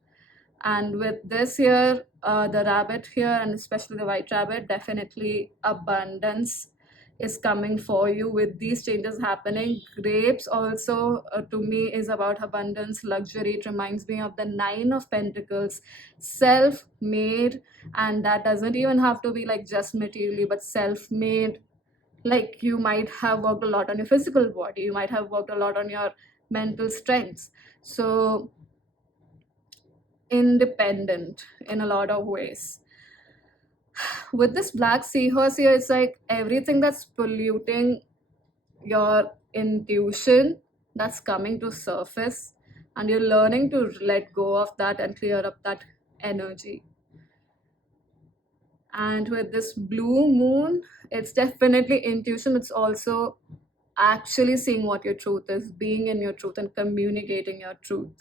And with this here, the rabbit here, and especially the white rabbit, definitely abundance is coming for you with these changes happening. Grapes also, to me, is about abundance, luxury. It reminds me of the Nine of Pentacles, self-made. And that doesn't even have to be like just materially, but self-made. Like, you might have worked a lot on your physical body, you might have worked a lot on your mental strengths. So independent in a lot of ways. With this black seahorse here, it's like everything that's polluting your intuition, that's coming to surface, and you're learning to let go of that and clear up that energy. And with this blue moon, it's definitely intuition. It's also actually seeing what your truth is, being in your truth and communicating your truth.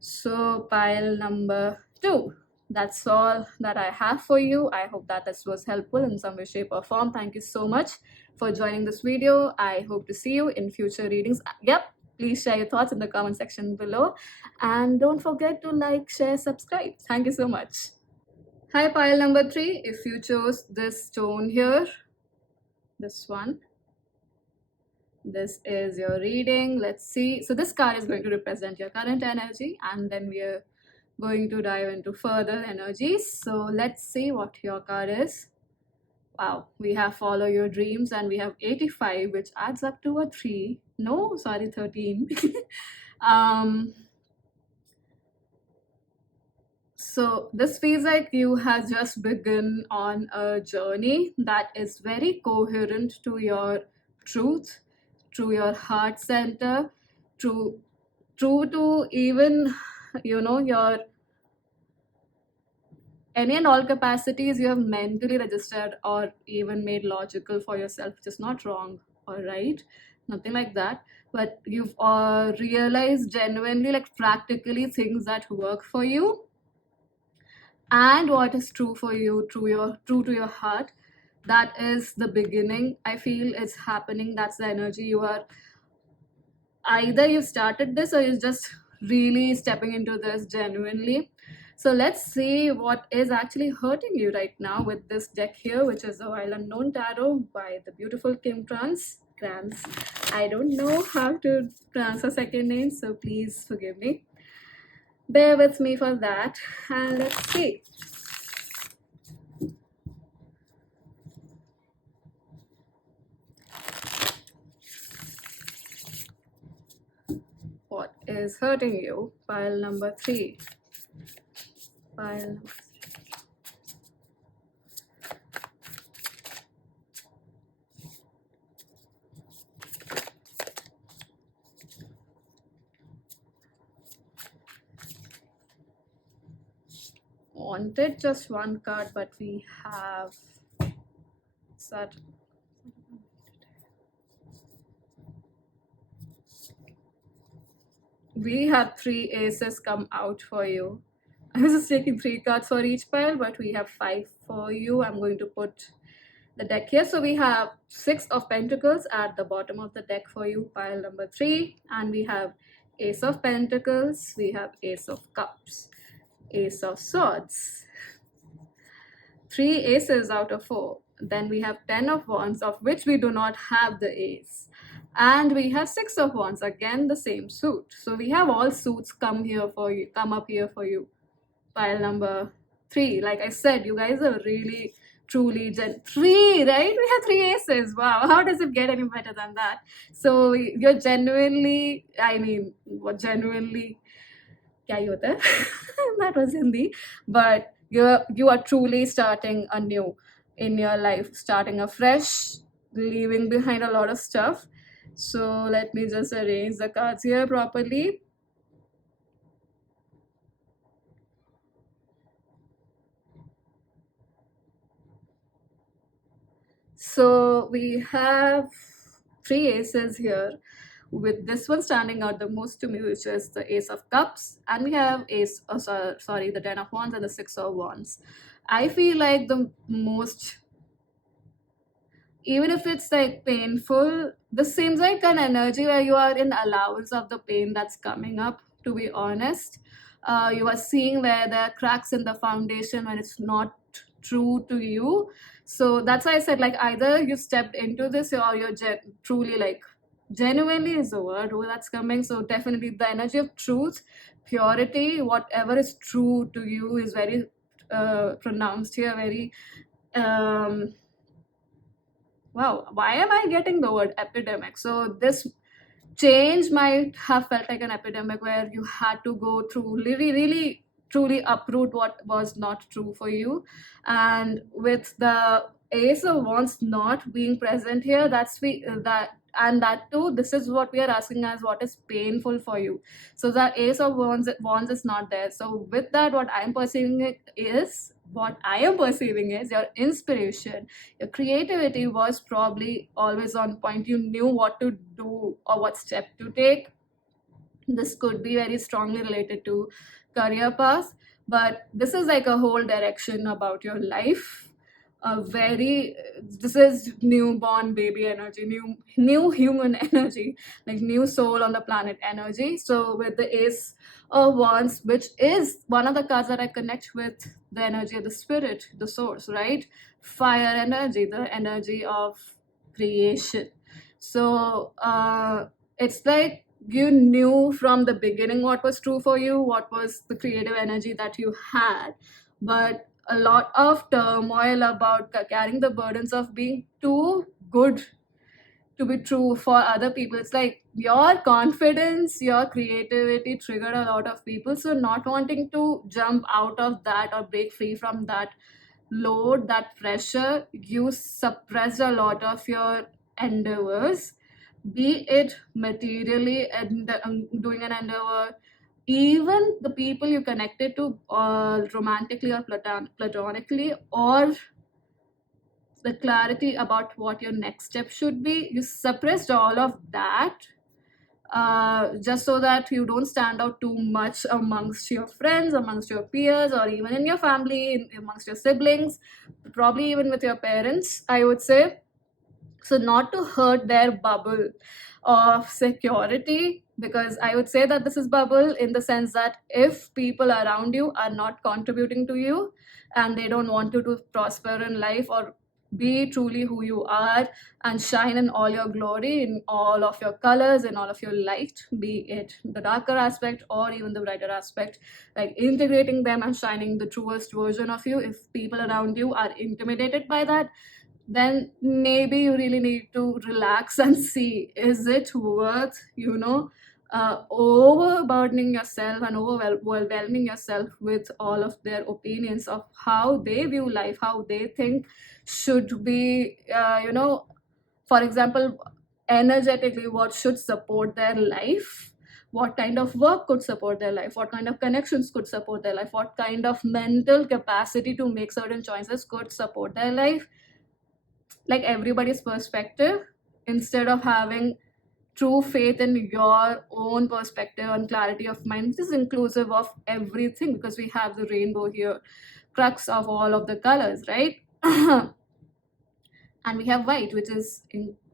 So pile number 2, that's all that I have for you. I hope that this was helpful in some way, shape or form. Thank you so much for joining this video. I hope to see you in future readings. Yep, please share your thoughts in the comment section below, and don't forget to like, share, subscribe. Thank you so much. Hi pile number 3, if you chose this stone here, this one, this is your reading. Let's see. So this card is going to represent your current energy, and then we are going to dive into further energies. So let's see what your card is. Wow, we have follow your dreams, and we have 85, which adds up to a 3. No, sorry, 13. So this feels like you have just begun on a journey that is very coherent to your truth, to your heart center, true to even, your any and all capacities you have mentally registered or even made logical for yourself, which is not wrong or right, nothing like that. But you've realized genuinely, like practically, things that work for you and what is true for you, true to your heart. That is the beginning. I feel it's happening. That's the energy. You are either you started this or you're just really stepping into this genuinely. So let's see what is actually hurting you right now with this deck here, which is the Wild Unknown Tarot by the beautiful Kim Krans. I don't know how to pronounce her second name, so please forgive me. Bear with me for that, and let's see. What is hurting you? Pile number 3. Pile number 3. Wanted just one card, but we have such. We have 3 aces come out for you. I was just taking 3 cards for each pile, but we have 5 for you. I'm going to put the deck here. So we have 6 of Pentacles at the bottom of the deck for you, pile number 3. And we have Ace of Pentacles, we have Ace of Cups, Ace of Swords. 3 aces out of 4. Then we have 10 of Wands, of which we do not have the ace. And we have 6 of Wands, again the same suit. So we have all suits come up here for you. Pile number 3. Like I said, you guys are really truly 3, right? We have 3 aces. Wow, how does it get any better than that? So you're genuinely, what genuinely kya hi hota hai? That was Hindi. But you are truly starting anew in your life, starting afresh, leaving behind a lot of stuff. So let me just arrange the cards here properly. So we have 3 aces here, with this one standing out the most to me, which is the Ace of Cups, and we have the 10 of Wands and the 6 of Wands. I feel like the most, even if it's like painful, this seems like an energy where you are in allowance of the pain that's coming up, to be honest. You are seeing where there are cracks in the foundation when it's not true to you. So that's why I said, like, either you stepped into this or you're truly, like, genuinely is the word that's coming. So definitely the energy of truth, purity, whatever is true to you is very pronounced here, very wow, why am I getting the word epidemic? So this change might have felt like an epidemic where you had to go through really, really, truly uproot what was not true for you. And with the Ace of Wands not being present here, that too, this is what we are asking as what is painful for you. So the Ace of Wands is not there. So with that, what I am perceiving is your inspiration, your creativity was probably always on point. You knew what to do or what step to take. This could be very strongly related to career path, but this is like a whole direction about your life. A very This is newborn baby energy, new human energy, like new soul on the planet energy. So with the Ace of Wands, which is one of the cards that I connect with the energy of the spirit, the source, right? Fire energy, the energy of creation. So it's like you knew from the beginning what was true for you, what was the creative energy that you had, but a lot of turmoil about carrying the burdens of being too good to be true for other people. It's like your confidence, your creativity triggered a lot of people. So not wanting to jump out of that or break free from that load, that pressure, you suppressed a lot of your endeavors, be it materially and doing an endeavor, even the people you connected to romantically or platonically, or the clarity about what your next step should be. You suppressed all of that just so that you don't stand out too much amongst your friends, amongst your peers, or even in your family, amongst your siblings, probably even with your parents, I would say. So not to hurt their bubble of security, because I would say that this is bubble in the sense that if people around you are not contributing to you and they don't want you to prosper in life or be truly who you are and shine in all your glory, in all of your colors, in all of your light, be it the darker aspect or even the brighter aspect, like integrating them and shining the truest version of you, if people around you are intimidated by that, then maybe you really need to relax and see, is it worth, overburdening yourself and overwhelming yourself with all of their opinions of how they view life, how they think should be, for example, energetically, what should support their life, what kind of work could support their life, what kind of connections could support their life, what kind of mental capacity to make certain choices could support their life, like everybody's perspective, instead of having true faith in your own perspective and clarity of mind, which is inclusive of everything, because we have the rainbow here, crux of all of the colors, right? And we have white,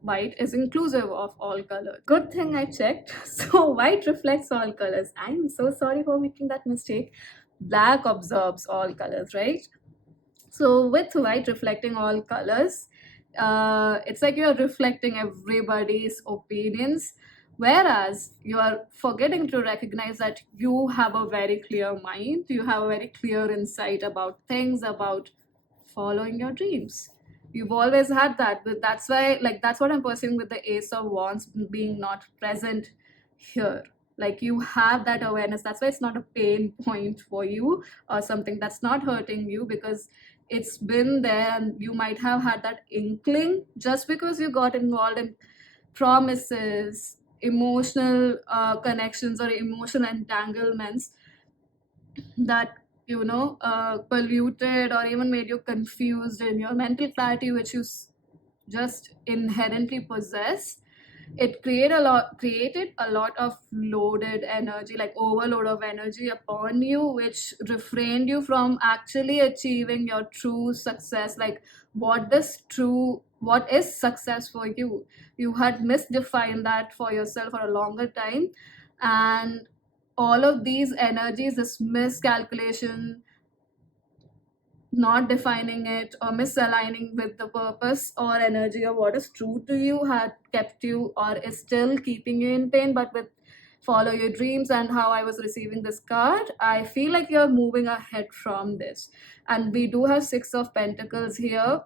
white is inclusive of all colors. Good thing I checked. So white reflects all colors. I'm so sorry for making that mistake. Black absorbs all colors, right? So with white reflecting all colors, it's like you're reflecting everybody's opinions, whereas you are forgetting to recognize that you have a very clear mind, you have a very clear insight about things, about following your dreams. You've always had that, but that's why, like, that's what I'm perceiving with the Ace of Wands being not present here. Like, you have that awareness. That's why it's not a pain point for you or something that's not hurting you, because it's been there and you might have had that inkling just because you got involved in promises, emotional connections, or emotional entanglements that polluted or even made you confused in your mental clarity, which you just inherently possess. It created a lot of loaded energy, like overload of energy upon you, which refrained you from actually achieving your true success. Like, what is success for you? You had misdefined that for yourself for a longer time, and all of these energies, this miscalculation, not defining it or misaligning with the purpose or energy of what is true to you had kept you or is still keeping you in pain. But with follow your dreams and how I was receiving this card, I feel like you're moving ahead from this. And we do have Six of Pentacles here.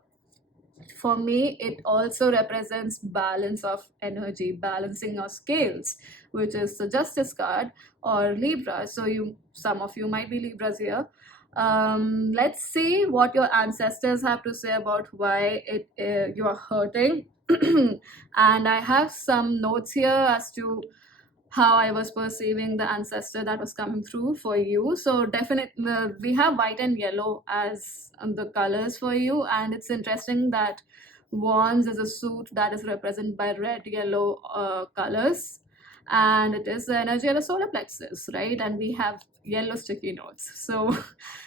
For me, it also represents balance of energy, balancing your scales, which is the Justice card, or Libra. So you, some of you might be Libras here. Let's see what your ancestors have to say about why you are hurting. And I have some notes here as to how I was perceiving the ancestor that was coming through for you. So definitely, we have white and yellow as the colors for you, and it's interesting that Wands is a suit that is represented by red, yellow colors, and it is the energy of the solar plexus, right? And we have yellow sticky notes. So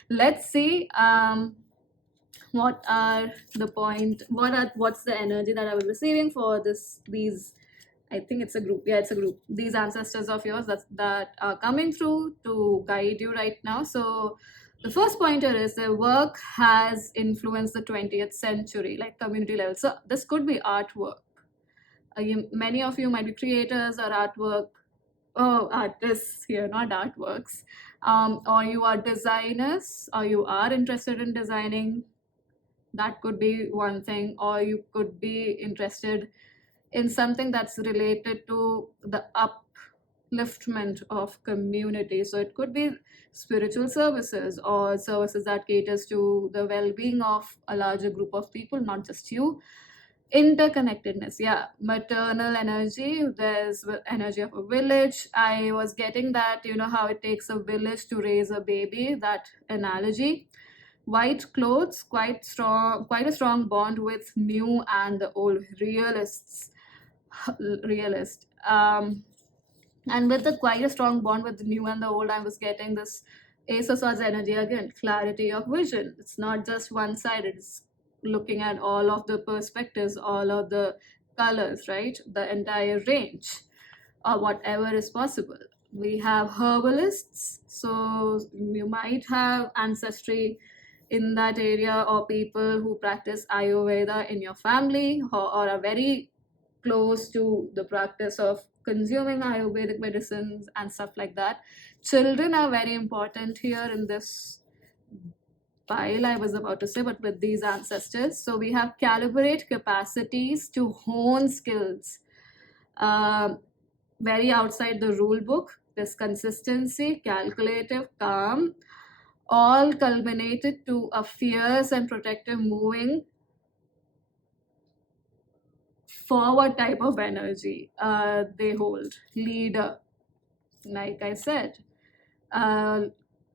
let's see. What are the point? What's the energy that I was receiving for these? I think it's a group. Yeah, it's a group. These ancestors of yours that are coming through to guide you right now. So the first pointer is their work has influenced the 20th century, like community level. So this could be artwork. Many of you might be creators or artists here, not artworks. Or you are designers, or you are interested in designing. That could be one thing. Or you could be interested in something that's related to the upliftment of community. So it could be spiritual services or services that caters to the well-being of a larger group of people, not just you. Interconnectedness, yeah. Maternal energy, there's energy of a village. I was getting that, you know how it takes a village to raise a baby, that analogy. White clothes, quite a strong bond with new and the old, realist. And with the quite a strong bond with the new and the old, I was getting this Ace of Swords energy again, clarity of vision. It's not just one sided, it's looking at all of the perspectives, all of the colors, right? The entire range, or whatever is possible. We have herbalists, so you might have ancestry in that area, or people who practice Ayurveda in your family, or are very close to the practice of consuming Ayurvedic medicines and stuff like that. Children are very important here in this pile, I was about to say, but with these ancestors. So we have calibrate capacities to hone skills. Very outside the rule book. There's consistency, calculative, calm, all culminated to a fierce and protective moving forward type of energy they hold. Leader, like I said,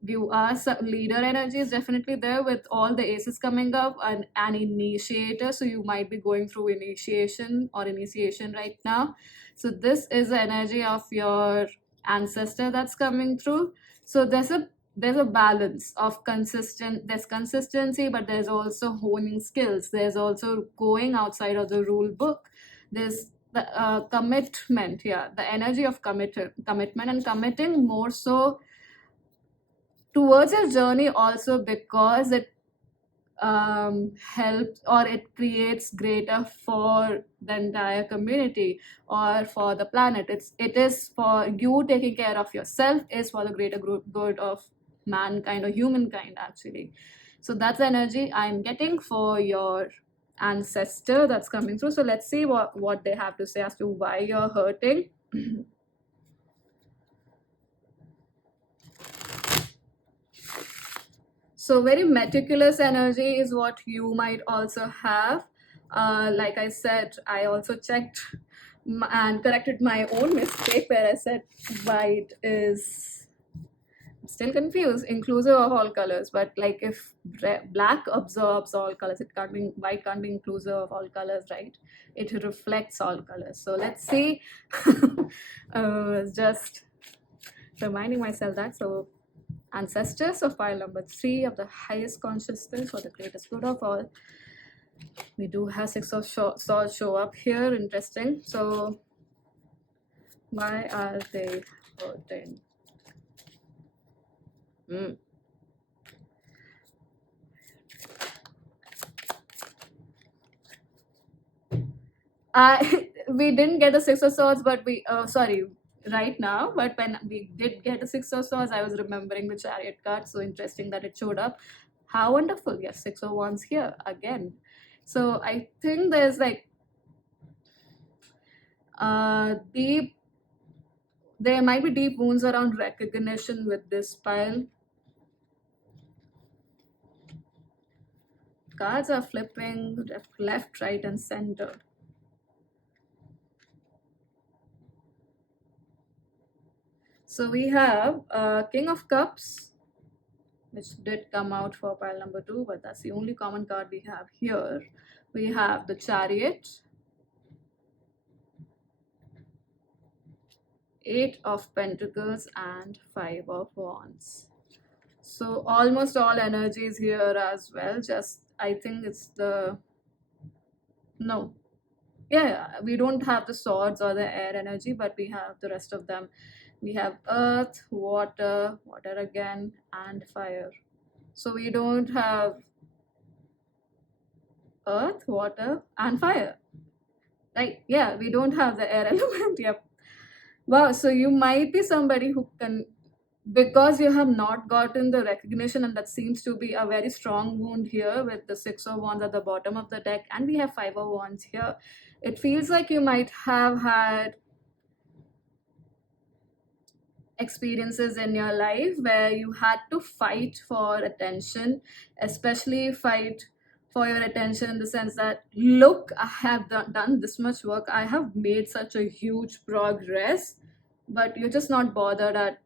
you are leader energy is definitely there with all the aces coming up, and an initiator. So you might be going through initiation right now. So this is the energy of your ancestor that's coming through. So there's a balance of there's consistency, but there's also honing skills. There's also going outside of the rule book. There's the commitment, yeah, the energy of commitment and committing more so towards your journey, also because it helps, or it creates greater for the entire community or for the planet. It is for you. Taking care of yourself is for the greater good of mankind or humankind, actually. So that's the energy I'm getting for your ancestor that's coming through. So let's see what they have to say as to why you're hurting. So very meticulous energy is what you might also have. Like I said, I also checked and corrected my own mistake where I said white is, still confused, inclusive of all colors. But like if black absorbs all colors, white can't be inclusive of all colors, right? It reflects all colors. So let's see. Just reminding myself that. So ancestors of pile number 3 of the highest consciousness for the greatest good of all. We do have Six of Swords show up here. Interesting. So why are they hurting? I we didn't get the six of swords, but we sorry, right now. But when we did get the six of swords, I was remembering the chariot card. So interesting that it showed up. How wonderful! Yes, six of wands here again. So I think there's like deep. There might be deep wounds around recognition with this pile. Cards are flipping left, right, and center. So we have King of Cups, which did come out for pile number 2, but that's the only common card we have here. We have the Chariot, Eight of Pentacles, and Five of Wands. So almost all energies here as well. Just I think it's the no. Yeah, we don't have the swords or the air energy, but we have the rest of them. We have earth, water, water again, and fire. So we don't have earth, water, and fire. Right? Yeah, we don't have the air element. Yep. Wow. So you might be somebody who can, because you have not gotten the recognition, and that seems to be a very strong wound here with the Six of Wands at the bottom of the deck, and we have Five of Wands here. It feels like you might have had experiences in your life where you had to fight for attention, especially fight for your attention in the sense that, look, I have done this much work, I have made such a huge progress, but you're just not bothered at,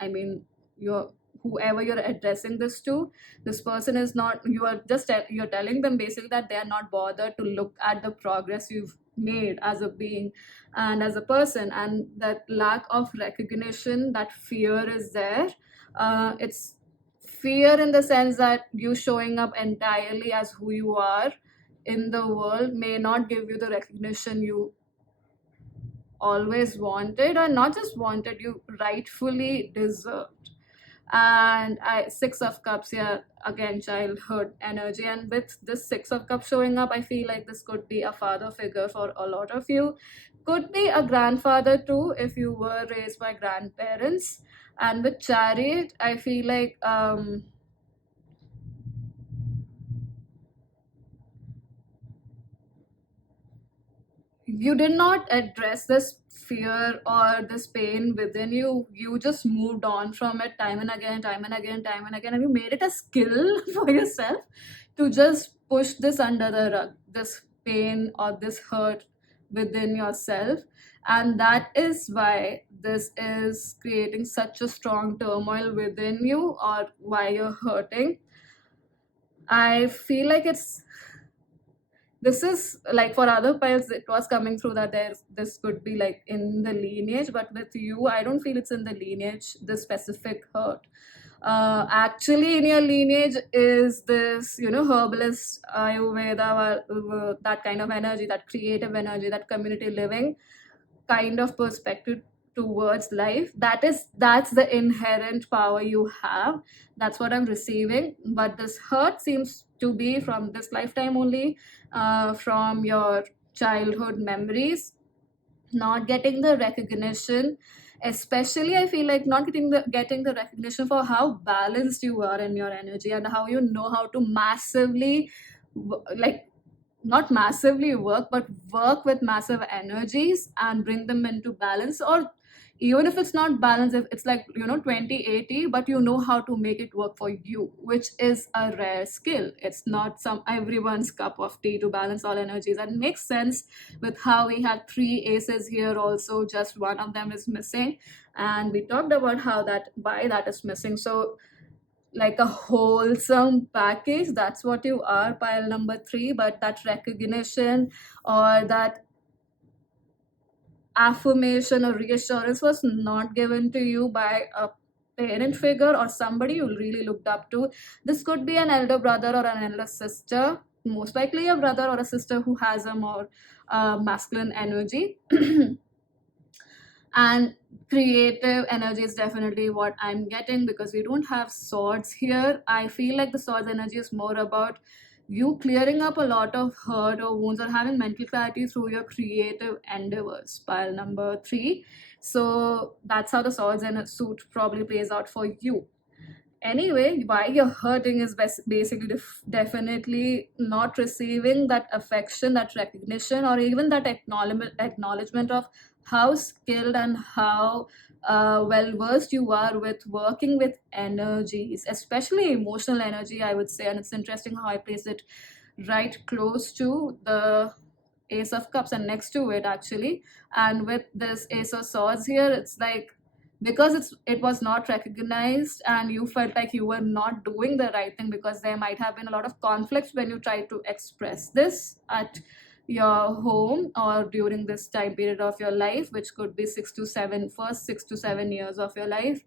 I mean, you're whoever you're addressing this to, this person is not, you are just you're telling them basically that they are not bothered to look at the progress you've made as a being and as a person, and that lack of recognition, that fear is there. It's fear in the sense that you showing up entirely as who you are in the world may not give you the recognition you always wanted, or not just wanted, you rightfully deserved. And I Six of Cups here again, childhood energy, and with this Six of Cups showing up, I feel like this could be a father figure for a lot of you, could be a grandfather too if you were raised by grandparents. And with Chariot, I feel like you did not address this fear or this pain within you. You just moved on from it time and again, time and again, time and again, and you made it a skill for yourself to just push this under the rug, this pain or this hurt within yourself. And that is why this is creating such a strong turmoil within you, or why you're hurting. I feel like this is like for other piles it was coming through that this could be like in the lineage, but with you I don't feel it's in the lineage, this specific hurt. Actually in your lineage is this, herbalist, ayurveda, that kind of energy, that creative energy, that community living kind of perspective towards life. That's the inherent power you have. That's what I'm receiving, but this hurt seems to be from this lifetime only, from your childhood memories, not getting the recognition. Especially I feel like not getting the recognition for how balanced you are in your energy, and how you know how to massively like not massively work, but work with massive energies and bring them into balance. Or even if it's not balance, if it's like 20/80, but you know how to make it work for you, which is a rare skill. It's not some everyone's cup of tea to balance all energies. And makes sense with how we had three aces here also, just one of them is missing, and we talked about how that why that is missing. So like a wholesome package, that's what you are, pile number 3. But that recognition or that affirmation or reassurance was not given to you by a parent figure or somebody you really looked up to. This could be an elder brother or an elder sister, most likely a brother or a sister who has a more masculine energy. And creative energy is definitely what I'm getting, because we don't have swords here. I feel like the swords energy is more about you clearing up a lot of hurt or wounds or having mental clarity through your creative endeavors. Pile number 3. So that's how the swords in a suit probably plays out for you. Anyway, why you're hurting is basically definitely not receiving that affection, that recognition, or even that acknowledgement of how skilled and how well versed you are with working with energies, especially emotional energy, I would say. And it's interesting how I place it right close to the Ace of Cups and next to it, actually. And with this Ace of Swords here, it's like, because it was not recognized and you felt like you were not doing the right thing, because there might have been a lot of conflicts when you tried to express this at your home or during this time period of your life, which could be 6 to 7 years of your life.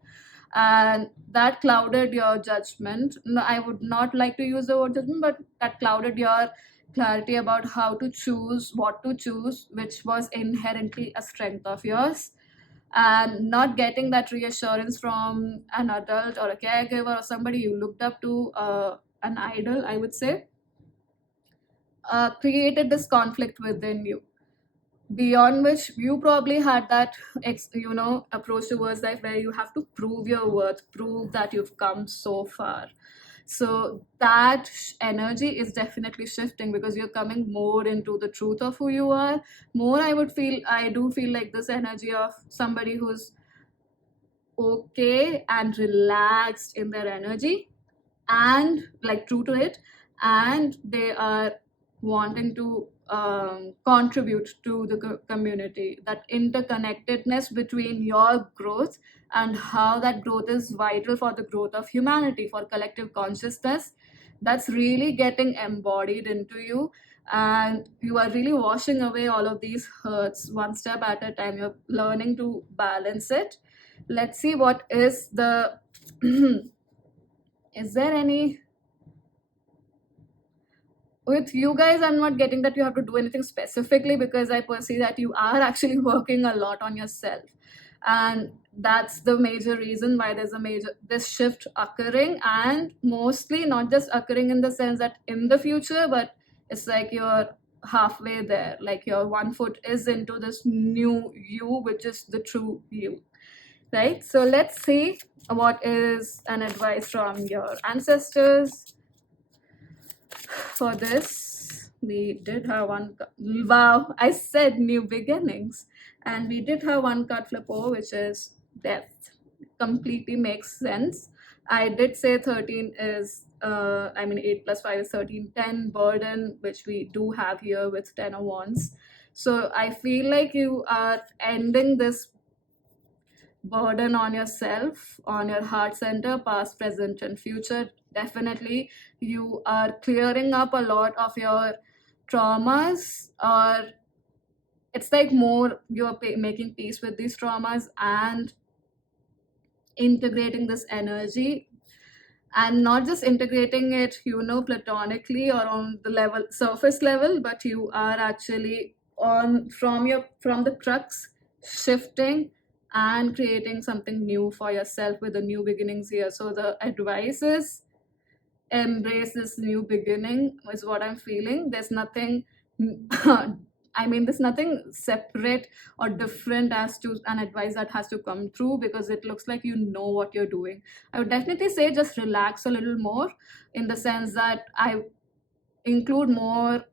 And that clouded your judgment. No, I would not like to use the word judgment, but that clouded your clarity about how to choose, what to choose, which was inherently a strength of yours. And not getting that reassurance from an adult or a caregiver or somebody you looked up to, an idol, I would say, created this conflict within you, beyond which you probably had that approach towards life where you have to prove your worth, prove that you've come so far. So that energy is definitely shifting, because you're coming more into the truth of who you are. More, I do feel like this energy of somebody who's okay and relaxed in their energy and like true to it, and they are wanting to contribute to the community. That interconnectedness between your growth and how that growth is vital for the growth of humanity, for collective consciousness, that's really getting embodied into you. And you are really washing away all of these hurts one step at a time. You're learning to balance it. Let's see what is the is there any, with you guys, I'm not getting that you have to do anything specifically, because I perceive that you are actually working a lot on yourself. And that's the major reason why there's a major this shift occurring, and mostly not just occurring in the sense that in the future, but it's like you're halfway there, like your one foot is into this new you, which is the true you, right? So let's see what is an advice from your ancestors for this. We did have one, wow, I said new beginnings. And we did have one card flip over, which is death. Completely makes sense. I did say 13 is, 8 plus 5 is 13, 10 burden, which we do have here with 10 of wands. So I feel like you are ending this burden on yourself, on your heart center, past, present, and future. Definitely, you are clearing up a lot of your traumas, or it's like more you're making peace with these traumas and integrating this energy, and not just integrating it platonically or on the level surface level, but you are actually on from the crux, shifting and creating something new for yourself with the new beginnings here. So the advice is embrace this new beginning, is what I'm feeling. There's nothing there's nothing separate or different as to an advice that has to come through, because it looks like you know what you're doing. I would definitely say just relax a little more, in the sense that I include more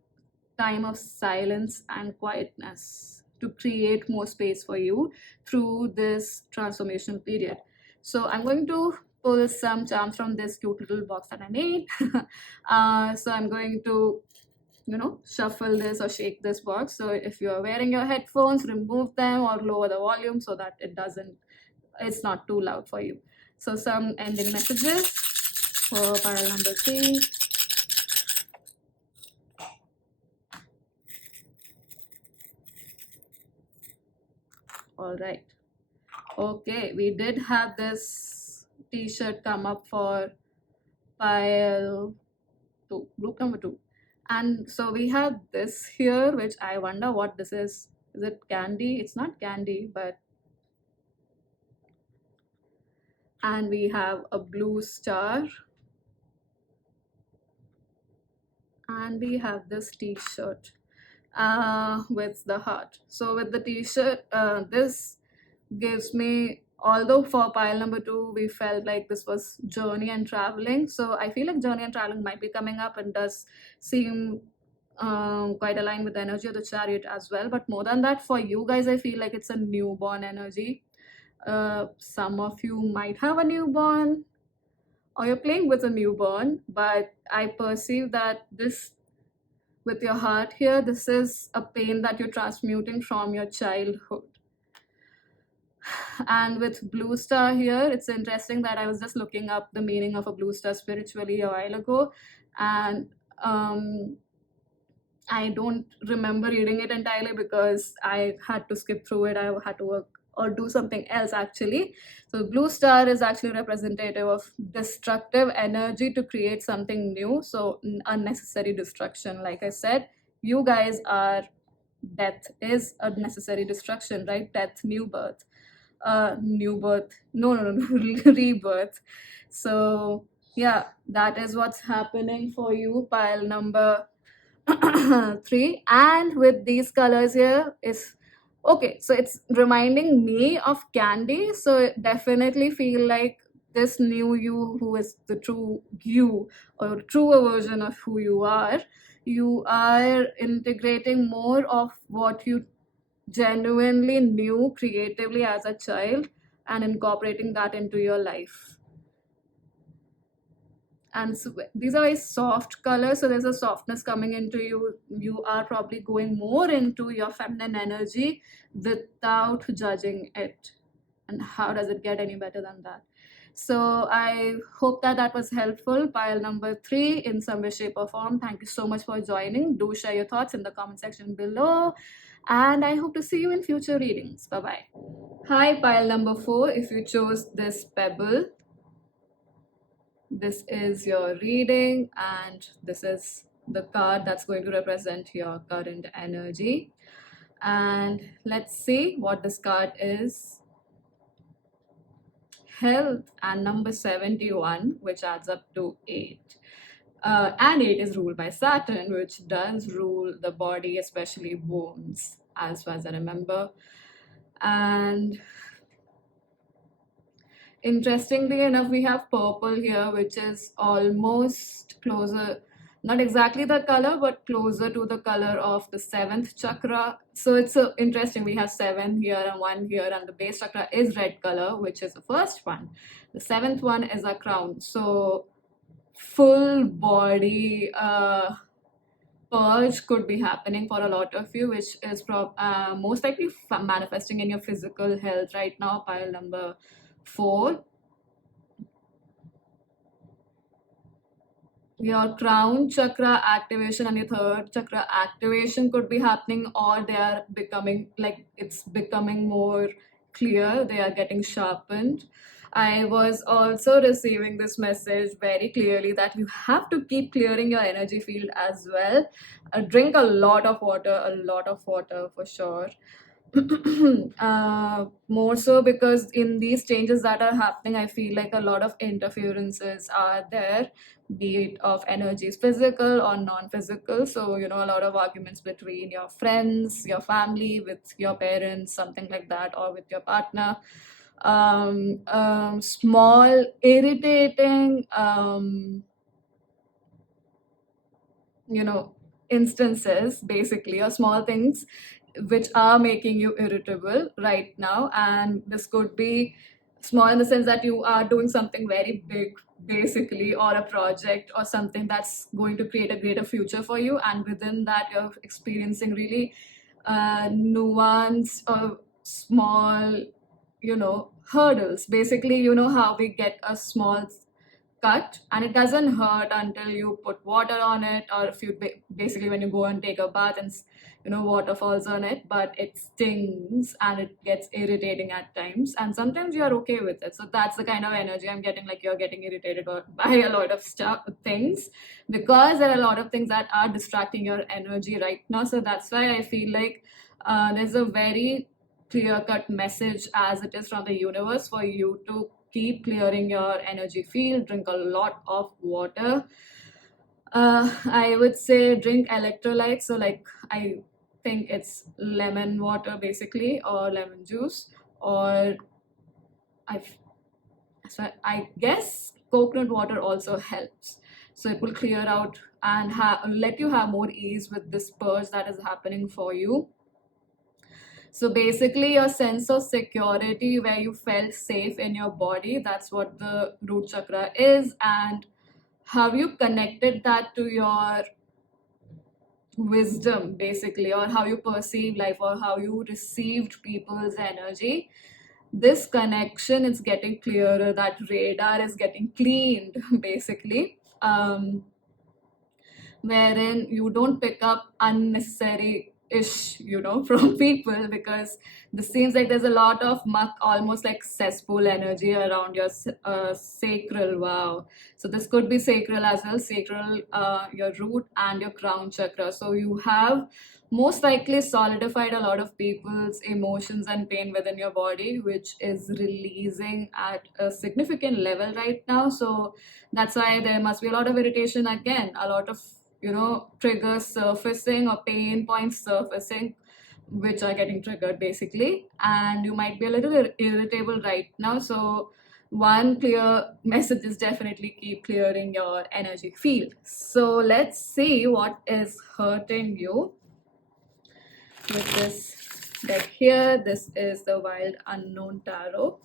time of silence and quietness to create more space for you through this transformation period. So I'm going to pull some charms from this cute little box that I made. So I'm going to shuffle this or shake this box. So if you're wearing your headphones, remove them or lower the volume so that it's not too loud for you. So some ending messages for pile number 3. All right. Okay, we did have this t-shirt come up for pile 2, group number 2. And so we have this here, which I wonder what this is. Is it candy? It's not candy, but... And we have a blue star. and we have this t-shirt with the heart. So with the t-shirt, this gives me, although for pile number 2 we felt like this was journey and traveling, so I feel like journey and traveling might be coming up and does seem quite aligned with the energy of the chariot as well. But more than that, for you guys, I feel like it's a newborn energy. Some of you might have a newborn or you're playing with a newborn, but I perceive that this, with your heart here, this is a pain that you're transmuting from your childhood. And with blue star here, it's interesting that I was just looking up the meaning of a blue star spiritually a while ago, and I don't remember reading it entirely because I had to skip through it. I had to work or do something else actually. So blue star is actually representative of destructive energy to create something new. So unnecessary destruction. Like I said, you guys are, death is a necessary destruction, right? Death, new birth. New birth. No, rebirth. So yeah, that is what's happening for you, pile number 3. And with these colors here is okay, so it's reminding me of candy, so it definitely feel like this new you, who is the true you or truer version of who you are integrating more of what you genuinely knew creatively as a child and incorporating that into your life. And so these are very soft colors, so there's a softness coming into you. You are probably going more into your feminine energy without judging it. And how does it get any better than that? So I hope that that was helpful, pile number 3, in some way, shape or form. Thank you so much for joining. Do share your thoughts in the comment section below, and I hope to see you in future readings. Bye bye. Hi, pile number 4. If you chose this pebble, this is your reading, and this is the card that's going to represent your current energy. And let's see what this card is. Health and number 71, which adds up to 8. And 8 is ruled by Saturn, which does rule the body, especially wounds, as far as I remember. And interestingly enough, we have purple here, which is almost closer, not exactly the color, but closer to the color of the 7th chakra. So it's interesting. We have 7 here and 1 here, and the base chakra is red color, which is the first one. The 7th one is a crown. So full body purge could be happening for a lot of you, which is most likely manifesting in your physical health right now, pile number 4. Your crown chakra activation and your 3rd chakra activation could be happening, or they are becoming, like, it's becoming more clear, they are getting sharpened. I was also receiving this message very clearly that you have to keep clearing your energy field as well. Drink a lot of water for sure. More so because in these changes that are happening, I feel like a lot of interferences are there, be it of energies, physical or non-physical. So, a lot of arguments between your friends, your family, with your parents, something like that, or with your partner. Small, irritating, instances, basically, or small things which are making you irritable right now. And this could be small in the sense that you are doing something very big, basically, or a project or something that's going to create a greater future for you, and within that you're experiencing really nuanced or small hurdles. Basically, how we get a small cut and it doesn't hurt until you put water on it, or if you basically when you go and take a bath and water falls on it, but it stings and it gets irritating at times, and sometimes you're okay with it. So that's the kind of energy I'm getting, like you're getting irritated by a lot of things, because there are a lot of things that are distracting your energy right now. So that's why I feel like there's a very clear-cut message, as it is from the universe, for you to keep clearing your energy field, drink a lot of water. I would say drink electrolytes. So, like, I think it's lemon water basically, or lemon juice, or I, so I guess coconut water also helps. So it will clear out and let you have more ease with this purge that is happening for you. So basically, your sense of security, where you felt safe in your body, that's what the root chakra is. And how you connected that to your wisdom, basically, or how you perceive life, or how you received people's energy. This connection is getting clearer, that radar is getting cleaned, basically. Wherein you don't pick up unnecessary ish, from people, because this seems like there's a lot of muck, almost like cesspool energy around your sacral. Wow. So this could be sacral as well, sacral, your root and your crown chakra. So you have most likely solidified a lot of people's emotions and pain within your body, which is releasing at a significant level right now. So that's why there must be a lot of irritation again, a lot of triggers surfacing, or pain points surfacing, which are getting triggered basically. And you might be a little irritable right now. So one clear message is definitely keep clearing your energy field. So let's see what is hurting you with this deck here. This is the Wild Unknown Tarot.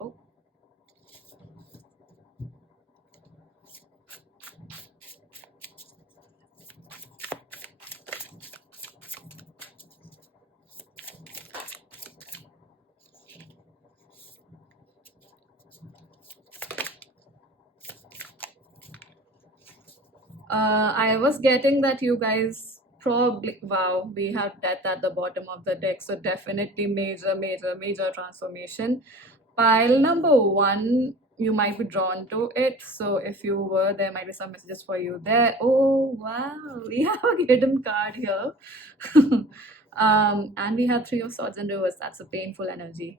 Oh. I was getting that you guys probably, wow, we have death at the bottom of the deck. So definitely major, major, major transformation. Pile number one, you might be drawn to it. So if you were, there might be some messages for you there. Oh, wow, we have a hidden card here. And we have Three of Swords in reverse. That's a painful energy.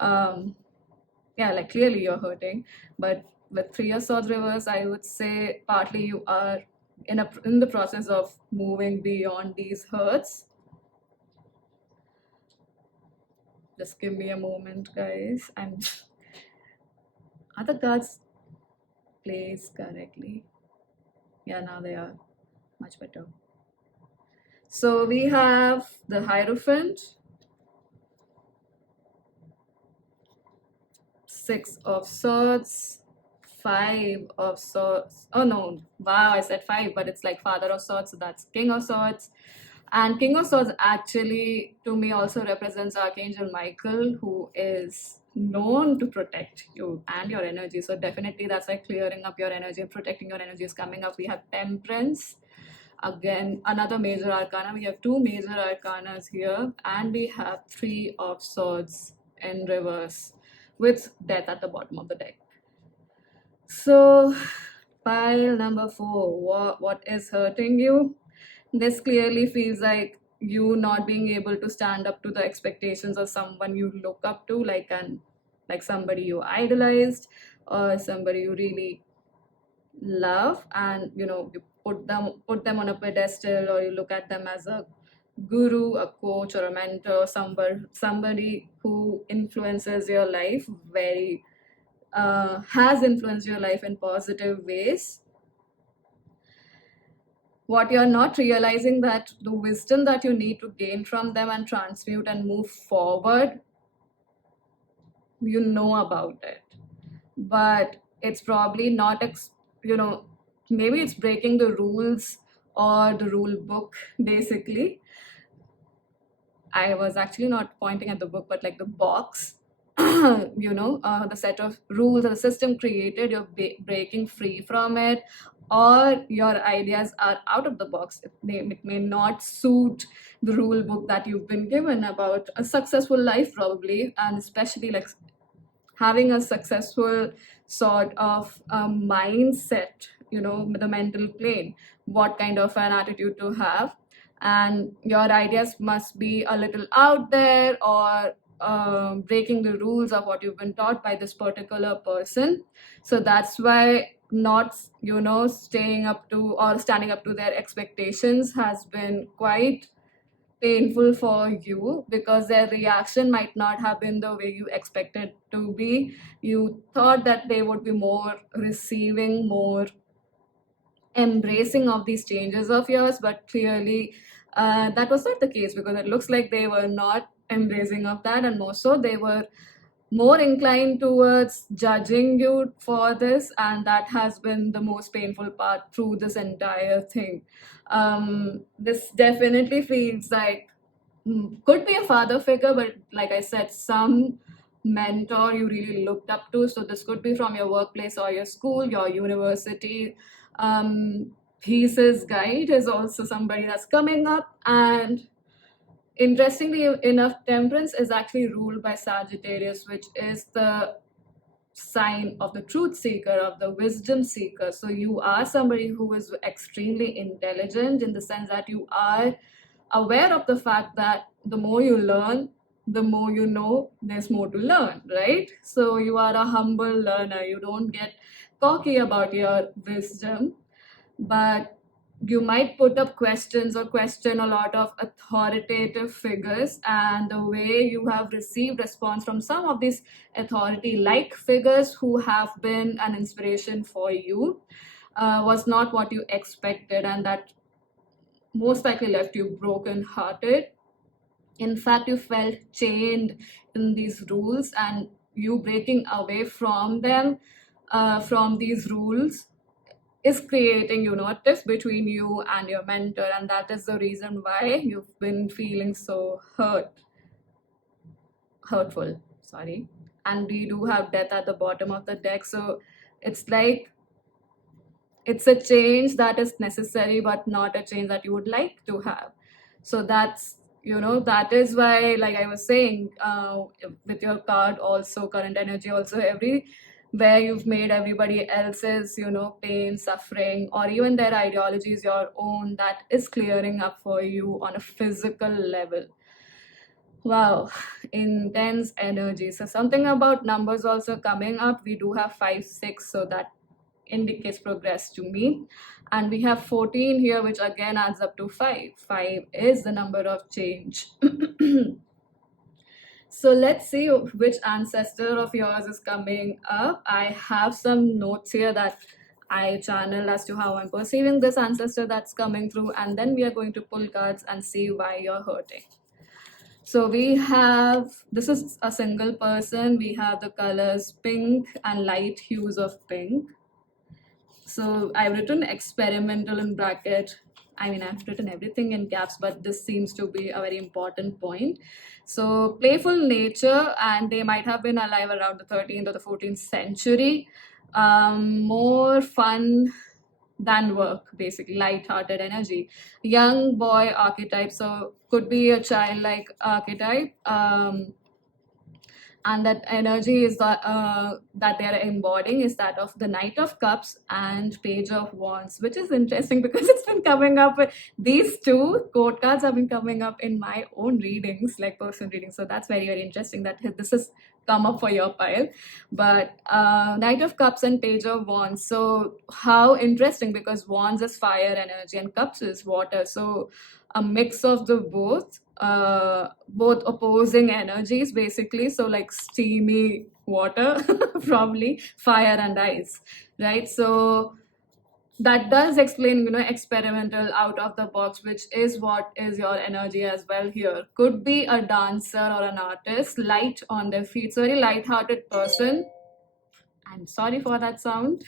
Yeah, like clearly you're hurting, but with Three of Swords reverse, I would say partly you are in the process of moving beyond these hurts. Just give me a moment, guys. And are the cards placed correctly? Yeah, now they are much better. So we have the Hierophant, Six of Swords, Five of Swords. Oh no, wow, I said five, but it's like Father of Swords, so that's King of Swords. And King of Swords actually, to me, also represents Archangel Michael, who is known to protect you and your energy. So definitely that's like clearing up your energy and protecting your energy is coming up. We have Temperance. Again, another major arcana. We have two major arcanas here, and we have Three of Swords in reverse with Death at the bottom of the deck. So, pile number four, what is hurting you? This clearly feels like you not being able to stand up to the expectations of someone you look up to, like somebody you idolized, or somebody you really love, and you put them on a pedestal, or you look at them as a guru, a coach, or a mentor, somebody who influences your life very has influenced your life in positive ways. What you're not realizing, that the wisdom that you need to gain from them and transmute and move forward, you know about it, but it's probably not maybe it's breaking the rules or the rule book, basically. I was actually not pointing at the book, but like the box. The set of rules or the system created, you're breaking free from it, or your ideas are out of the box. It may not suit the rule book that you've been given about a successful life, probably, and especially like having a successful sort of mindset, the mental plane, what kind of an attitude to have. And your ideas must be a little out there, or breaking the rules of what you've been taught by this particular person. So that's why not, staying up to or standing up to their expectations has been quite painful for you, because their reaction might not have been the way you expected to be. You thought that they would be more receiving, more embracing of these changes of yours, but clearly that was not the case, because it looks like they were not embracing of that, and more so they were more inclined towards judging you for this, and that has been the most painful part through this entire thing. This definitely feels like could be a father figure, but like I said, some mentor you really looked up to. So this could be from your workplace or your school, your university. Thesis guide is also somebody that's coming up. And interestingly enough, temperance is actually ruled by Sagittarius, which is the sign of the truth seeker, of the wisdom seeker. So you are somebody who is extremely intelligent, in the sense that you are aware of the fact that the more you learn, the more you know there's more to learn, right? So you are a humble learner. You don't get cocky about your wisdom, but you might put up questions or question a lot of authoritative figures, and the way you have received response from some of these authority like figures who have been an inspiration for you was not what you expected, and that most likely left you broken hearted. In fact, you felt chained in these rules, and you breaking away from them, from these rules, is creating, a tiff between you and your mentor, and that is the reason why you've been feeling so hurtful. Sorry. And we do have death at the bottom of the deck, so it's like it's a change that is necessary, but not a change that you would like to have. So that's, that is why, like I was saying, with your card also, current energy also, every where you've made everybody else's, pain, suffering, or even their ideologies your own, that is clearing up for you on a physical level. Wow, intense energy. So something about numbers also coming up. We do have 5, 6, so that indicates progress to me. And we have 14 here, which again adds up to 5. 5 is the number of change. So let's see which ancestor of yours is coming up. I have some notes here that I channeled as to how I'm perceiving this ancestor that's coming through, and then we are going to pull cards and see why you're hurting. So we have, this is a single person. We have the colors pink and light hues of pink. So I've written experimental in bracket. I mean, I've written everything in caps, but this seems to be a very important point. So playful nature, and they might have been alive around the 13th or the 14th century. More fun than work, basically, light-hearted energy. Young boy archetype, so could be a childlike archetype. And that energy is that they are embodying is that of the Knight of Cups and Page of Wands, which is interesting because it's been coming up. These two quote cards have been coming up in my own readings, like personal readings. So that's very, very interesting that this has come up for your pile. But Knight of Cups and Page of Wands. So how interesting, because Wands is fire energy and Cups is water. So a mix of the both opposing energies, basically. So like steamy water, probably fire and ice, right? So that does explain, experimental, out of the box, which is what is your energy as well here. Could be a dancer or an artist, light on their feet, so very light-hearted person. I'm sorry for that sound.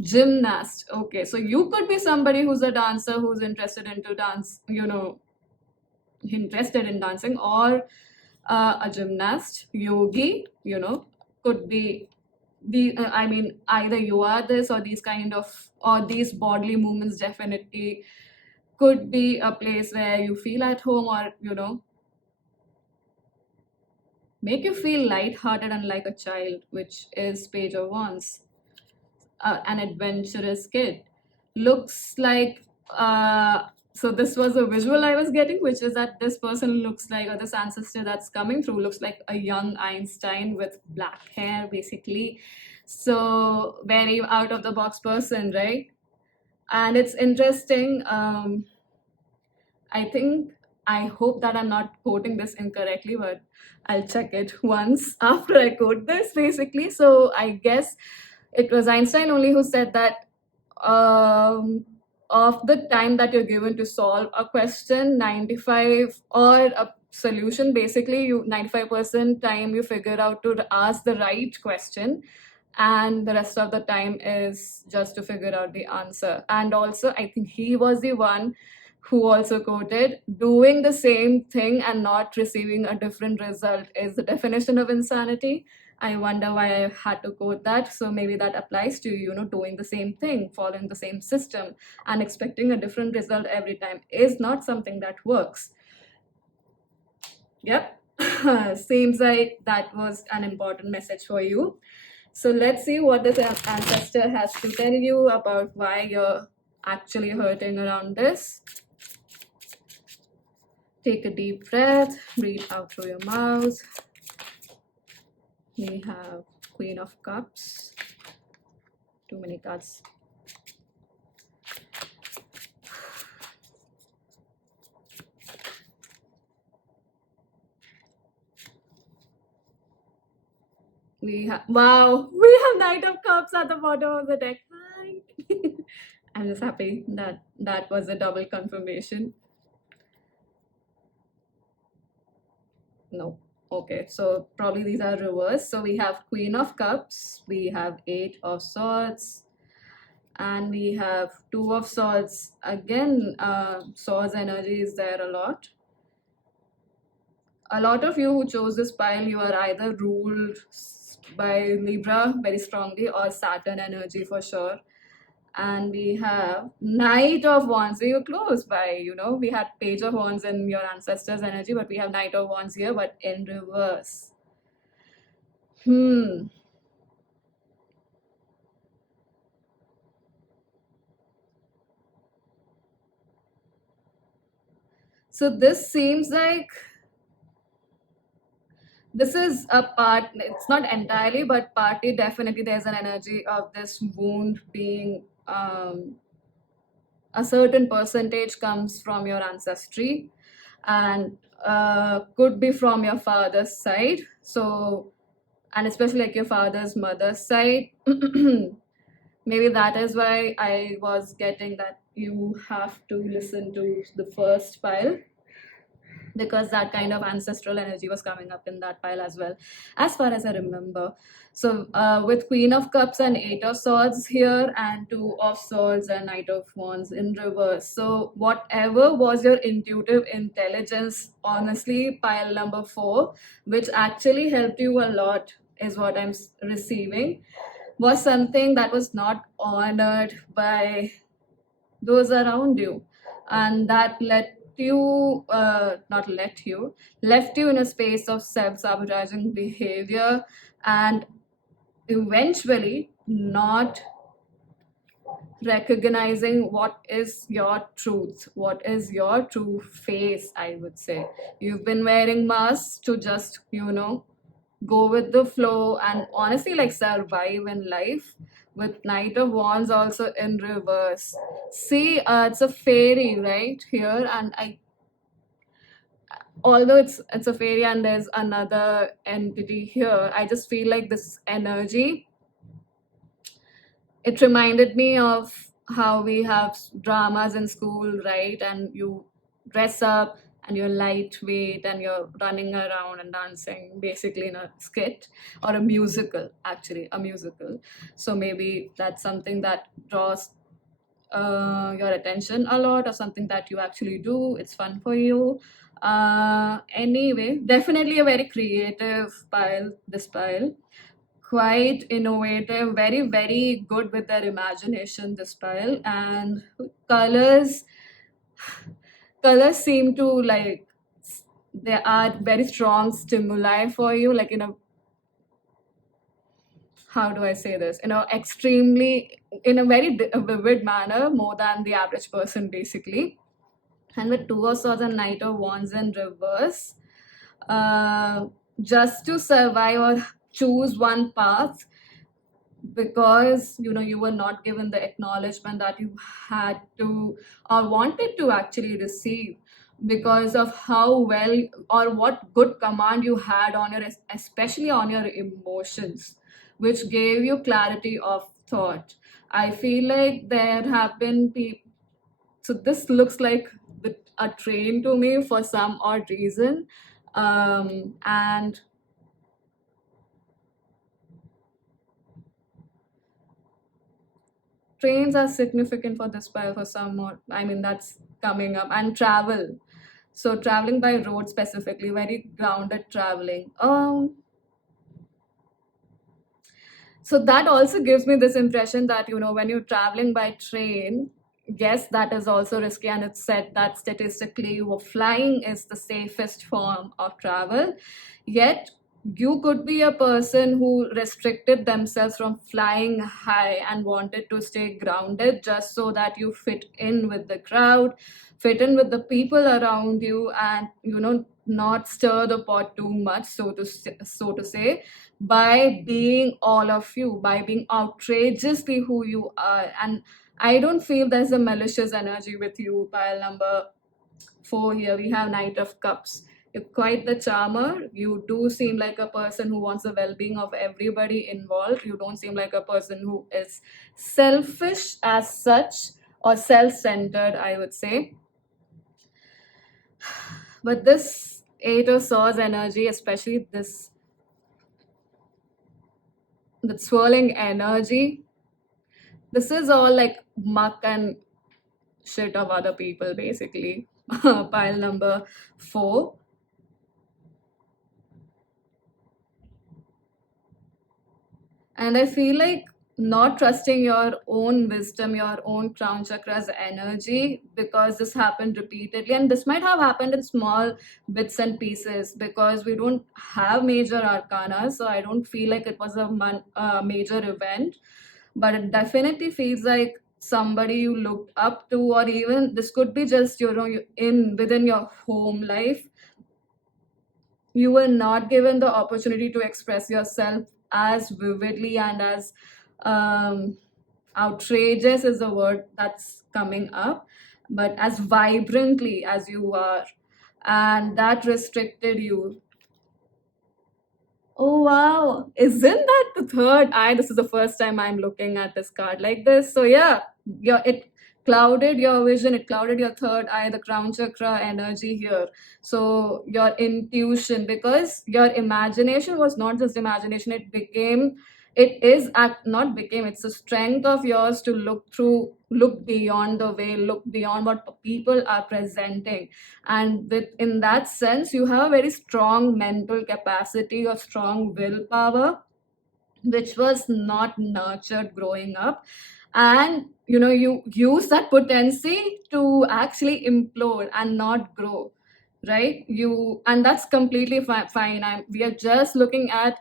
Gymnast. Okay, so you could be somebody who's a dancer, who's interested into dance, interested in dancing, or a gymnast, yogi, could be I mean, either you are this, or these kind of, or these bodily movements definitely could be a place where you feel at home, or, make you feel light-hearted and like a child, which is Page of Wands. An adventurous kid. Looks like So this was a visual I was getting, which is that this person looks like, or this ancestor that's coming through looks like a young Einstein with black hair, basically. So very out of the box person, right? And it's interesting. I think, I hope that I'm not quoting this incorrectly, but I'll check it once after I quote this, basically. So I guess it was Einstein only who said that um, of the time that you're given to solve a question, 95 or a solution, basically, you 95% time you figure out to ask the right question, and the rest of the time is just to figure out the answer. And also, I think he was the one who also quoted, doing the same thing and not receiving a different result is the definition of insanity. I wonder why I had to quote that. So maybe that applies to, doing the same thing, following the same system, and expecting a different result every time is not something that works. Yep. Seems like that was an important message for you. So let's see what this ancestor has to tell you about why you're actually hurting around this. Take a deep breath, breathe out through your mouth. We have Queen of Cups. Too many cards. Wow, we have Knight of Cups at the bottom of the deck. I'm just happy that that was a double confirmation. No. Okay, so probably these are reversed. So we have Queen of Cups, we have Eight of Swords, and we have Two of Swords. Again, Swords energy is there a lot. A lot of you who chose this pile, you are either ruled by Libra very strongly or Saturn energy for sure. And we have Knight of Wands. So you're close by, we had Page of Wands in your ancestors' energy, but we have Knight of Wands here, but in reverse. So this seems like this is a part, it's not entirely, but partly definitely there's an energy of this wound being a certain percentage comes from your ancestry, and could be from your father's side. So, and especially like your father's mother's side. Maybe that is why I was getting that you have to listen to the first pile, because that kind of ancestral energy was coming up in that pile as well, as far as I remember. So with Queen of Cups and Eight of Swords here, and Two of Swords and Knight of Wands in reverse. So whatever was your intuitive intelligence, honestly, pile number 4, which actually helped you a lot, is what I'm receiving, was something that was not honored by those around you, and that left you in a space of self-sabotaging behavior, and eventually not recognizing what is your truth, what is your true face. I would say you've been wearing masks to just go with the flow and honestly like survive in life, with Knight of Wands also in reverse. See, it's a fairy right here, and although it's a fairy and there's another entity here, I just feel like this energy, it reminded me of how we have dramas in school, right? And you dress up and you're lightweight and you're running around and dancing, basically in a skit or a musical, actually a musical. So maybe that's something that draws your attention a lot, or something that you actually do, it's fun for you. Anyway, definitely a very creative pile, this pile, quite innovative, very, very good with their imagination, this pile. And colors, colors seem to like, they are very strong stimuli for you, like how do I say this, extremely, in a very vivid manner, more than the average person, basically. And with Two of Swords and Knight of Wands in reverse, uh, just to survive or choose one path, because you were not given the acknowledgement that you had to or wanted to actually receive, because of how well or what good command you had on your, especially on your emotions, which gave you clarity of thought. I feel like there have been people, so this looks like a train to me for some odd reason. And trains are significant for this file for some more. I mean, that's coming up. And travel. So traveling by road specifically, very grounded traveling. So that also gives me this impression that, when you're traveling by train, yes, that is also risky. And it's said that statistically, flying is the safest form of travel. Yet, you could be a person who restricted themselves from flying high and wanted to stay grounded just so that you fit in with the crowd, fit in with the people around you, and, not stir the pot too much, so to say, by being all of you, by being outrageously who you are. And I don't feel there's a malicious energy with you. Pile number 4 here, we have Knight of Cups. You're quite the charmer. You do seem like a person who wants the well being of everybody involved. You don't seem like a person who is selfish as such or self centered, I would say. But this Eight of Swords energy, especially this the swirling energy, this is all like muck and shit of other people, basically. Pile number 4. And I feel like not trusting your own wisdom, your own crown chakra's energy, because this happened repeatedly. And this might have happened in small bits and pieces because we don't have major arcana. So I don't feel like it was a major event. But it definitely feels like somebody you looked up to, or even this could be just, in within your home life, you were not given the opportunity to express yourself as vividly and as um, outrageous is the word that's coming up, but as vibrantly as you are. And that restricted you. Oh wow, isn't that the third eye? This is the first time I'm looking at this card like this. So yeah, it clouded your vision, it clouded your third eye, the crown chakra energy here. So your intuition, because your imagination was not just imagination, not became, it's a strength of yours to look beyond the veil, look beyond what people are presenting. And in that sense, you have a very strong mental capacity or strong willpower, which was not nurtured growing up. And you use that potency to actually implode and not grow, right? And that's completely fine. We are just looking at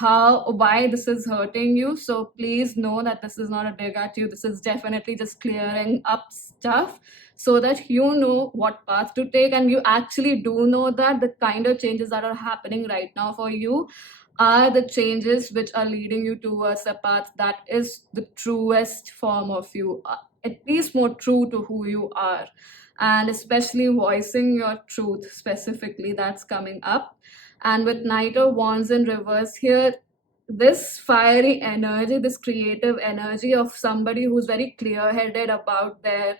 why this is hurting you. So please know that this is not a dig at you. This is definitely just clearing up stuff so that you know what path to take. And you actually do know that the kind of changes that are happening right now for you are the changes which are leading you towards a path that is the truest form of you, at least more true to who you are. And especially voicing your truth specifically, that's coming up. And with Knight of Wands in reverse here, this fiery energy, this creative energy of somebody who's very clear headed about their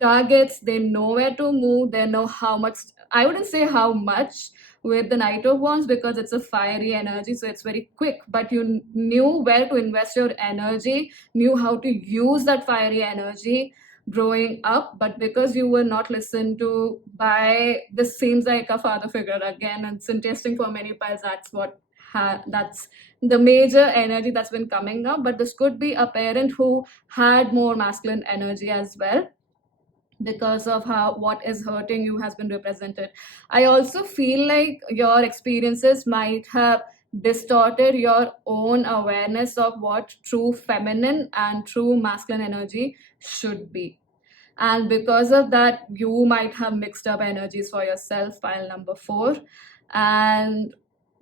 targets, they know where to move, they know how much, I wouldn't say how much with the Knight of Wands because it's a fiery energy, so it's very quick, but you knew where to invest your energy, knew how to use that fiery energy growing up. But because you were not listened to by, this seems like a father figure again, and it's interesting for many piles, that's the major energy that's been coming up. But this could be a parent who had more masculine energy as well, because of how what is hurting you has been represented. I also feel like your experiences might have distorted your own awareness of what true feminine and true masculine energy should be. And because of that, you might have mixed up energies for yourself, pile number 4. And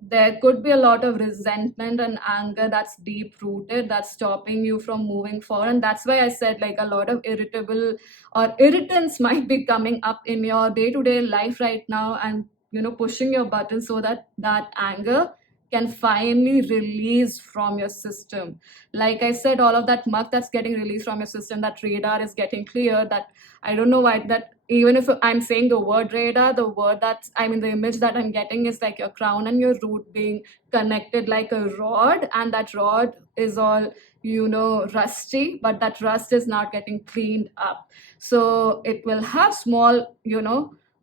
there could be a lot of resentment and anger that's deep rooted, that's stopping you from moving forward. And that's why I said, like, a lot of irritable or irritants might be coming up in your day-to-day life right now, and pushing your buttons so that that anger can finally release from your system. Like I said, all of that muck that's getting released from your system, that radar is getting clear. That I don't know why, that even if I'm saying the word radar, the word that's, I mean, the image that I'm getting is like your crown and your root being connected like a rod, and that rod is all rusty, but that rust is not getting cleaned up. So it will have small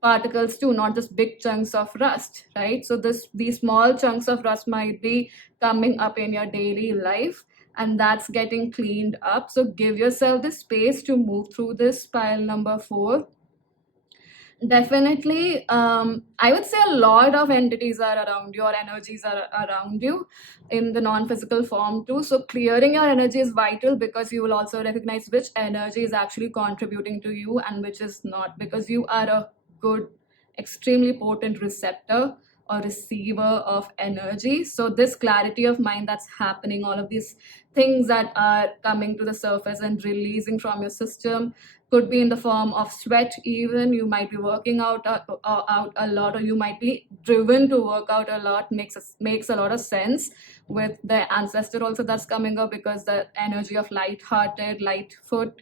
particles too, not just big chunks of rust, right? So these small chunks of rust might be coming up in your daily life, and that's getting cleaned up. So give yourself the space to move through this pile number 4. Definitely, I would say a lot of entities are around you, or energies are around you in the non-physical form too. So clearing your energy is vital, because you will also recognize which energy is actually contributing to you and which is not, because you are a good, extremely potent receptor or receiver of energy. So this clarity of mind that's happening, all of these things that are coming to the surface and releasing from your system, could be in the form of sweat. Even you might be working out a lot, or you might be driven to work out a lot. Makes a lot of sense with the ancestor also that's coming up, because the energy of light-hearted, light foot,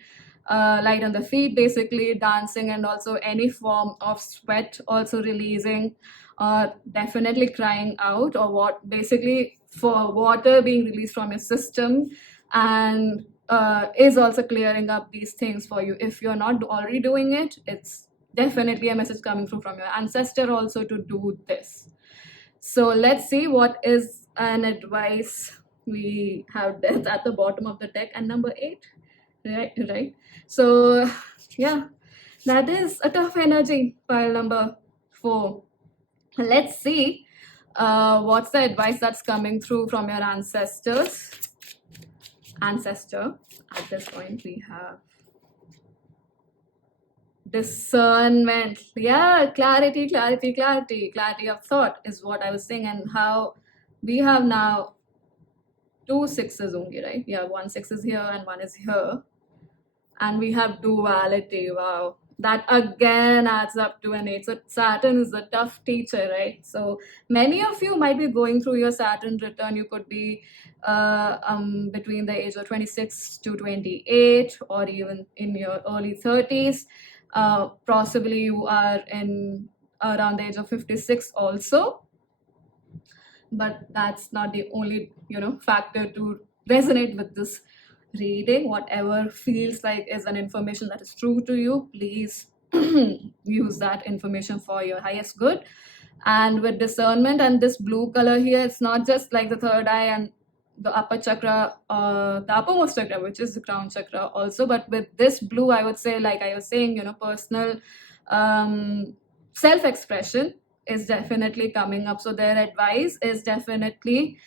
light on the feet, basically dancing, and also any form of sweat also releasing, or definitely crying out, or what basically for water being released from your system, and is also clearing up these things for you. If you're not already doing it, it's definitely a message coming through from your ancestor also to do this. So let's see what is an advice. We have death at the bottom of the deck and number 8, right? So yeah, that is a tough energy, pile number 4. Let's see what's the advice that's coming through from your ancestor. At this point, we have discernment. Yeah, clarity of thought is what I was saying. And how we have now 2 6s only, right? Yeah, 1 6 is here and 1 is here, and we have duality. Wow, that again adds up to an 8. So Saturn is a tough teacher, right? So many of you might be going through your Saturn return. You could be between the age of 26 to 28, or even in your early 30s. Possibly you are in around the age of 56 also, but that's not the only factor to resonate with this reading. Whatever feels like is an information that is true to you, please use that information for your highest good. And with discernment and this blue color here, it's not just like the third eye and the upper chakra, the uppermost chakra, which is the crown chakra also, but with this blue, I would say, like I was saying, personal self-expression is definitely coming up. So their advice is definitely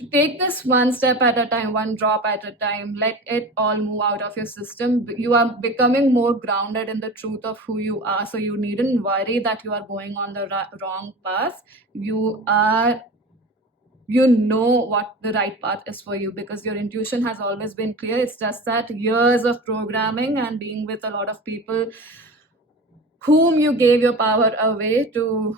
to take this one step at a time, one drop at a time. Let it all move out of your system. You are becoming more grounded in the truth of who you are. So you needn't worry that you are going on the wrong path. You know what the right path is for you, because your intuition has always been clear. It's just that years of programming and being with a lot of people whom you gave your power away to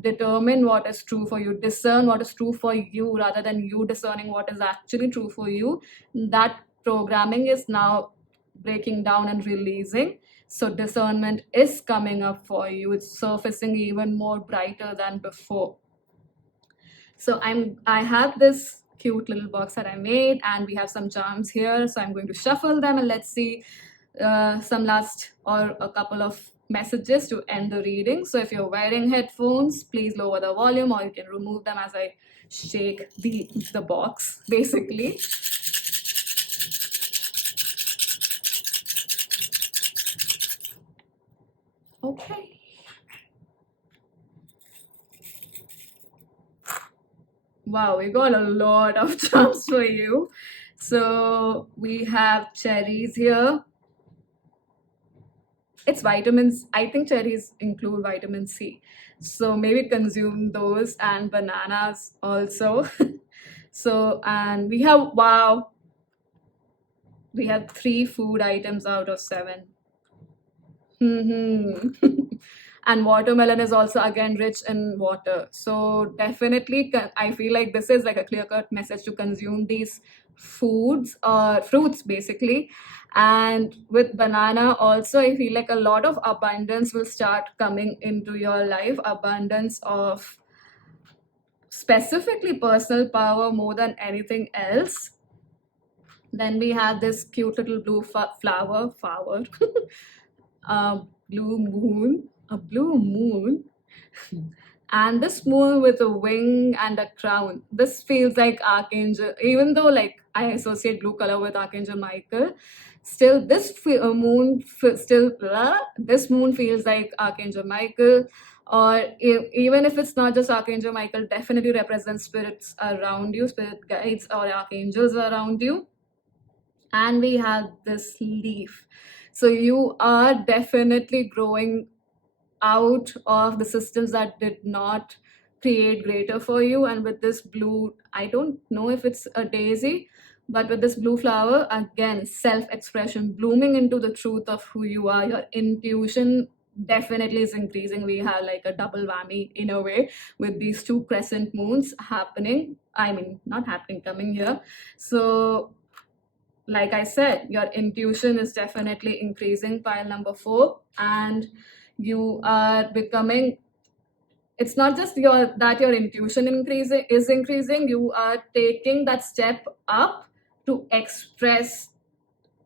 determine what is true for you, discern what is true for you, rather than you discerning what is actually true for you. That programming is now breaking down and releasing. So discernment is coming up for you. It's surfacing even more brighter than before. So I have this cute little box that I made, and we have some charms here. So I'm going to shuffle them, and let's see some last or a couple of messages to end the reading. So if you're wearing headphones, please lower the volume, or you can remove them as I shake the box, basically. Okay. Wow, we got a lot of charms for you. So we have cherries here, it's vitamins. I think cherries include vitamin C. So maybe consume those, and bananas also. So, and we have, wow, we have 3 food items out of 7. Mm-hmm. And watermelon is also again rich in water. So definitely, I feel like this is like a clear-cut message to consume these foods or fruits basically. And with banana also, I feel like a lot of abundance will start coming into your life. Abundance of specifically personal power more than anything else. Then we have this cute little blue flower, a blue moon, a blue moon, and this moon with a wing and a crown. This feels like Archangel, even though like I associate blue color with Archangel Michael. Still, this moon feels like Archangel Michael, or even if it's not just Archangel Michael, definitely represents spirits around you, spirit guides or archangels around you. And we have this leaf. So you are definitely growing out of the systems that did not create greater for you. And with this blue, I don't know if it's a daisy, but with this blue flower, again, self-expression, blooming into the truth of who you are. Your intuition definitely is increasing. We have like a double whammy in a way with these 2 crescent moons happening. I mean, not happening, coming here. So like I said, your intuition is definitely increasing, pile number 4, and you are becoming, it's not just your intuition is increasing, you are taking that step up to express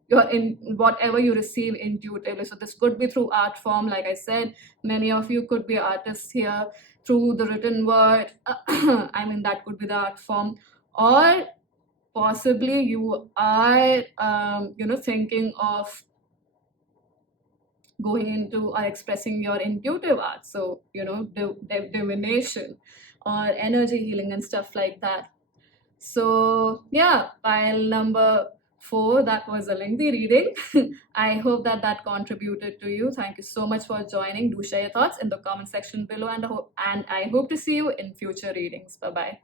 your in whatever you receive intuitively. So this could be through art form, like I said, many of you could be artists here, through the written word. I mean, that could be the art form, or possibly you are thinking of going into or expressing your intuitive art, so divination or energy healing and stuff like that. So yeah, pile number 4, that was a lengthy reading. I hope that contributed to you. Thank you so much for joining. Do share your thoughts in the comment section below, and I hope to see you in future readings. Bye bye.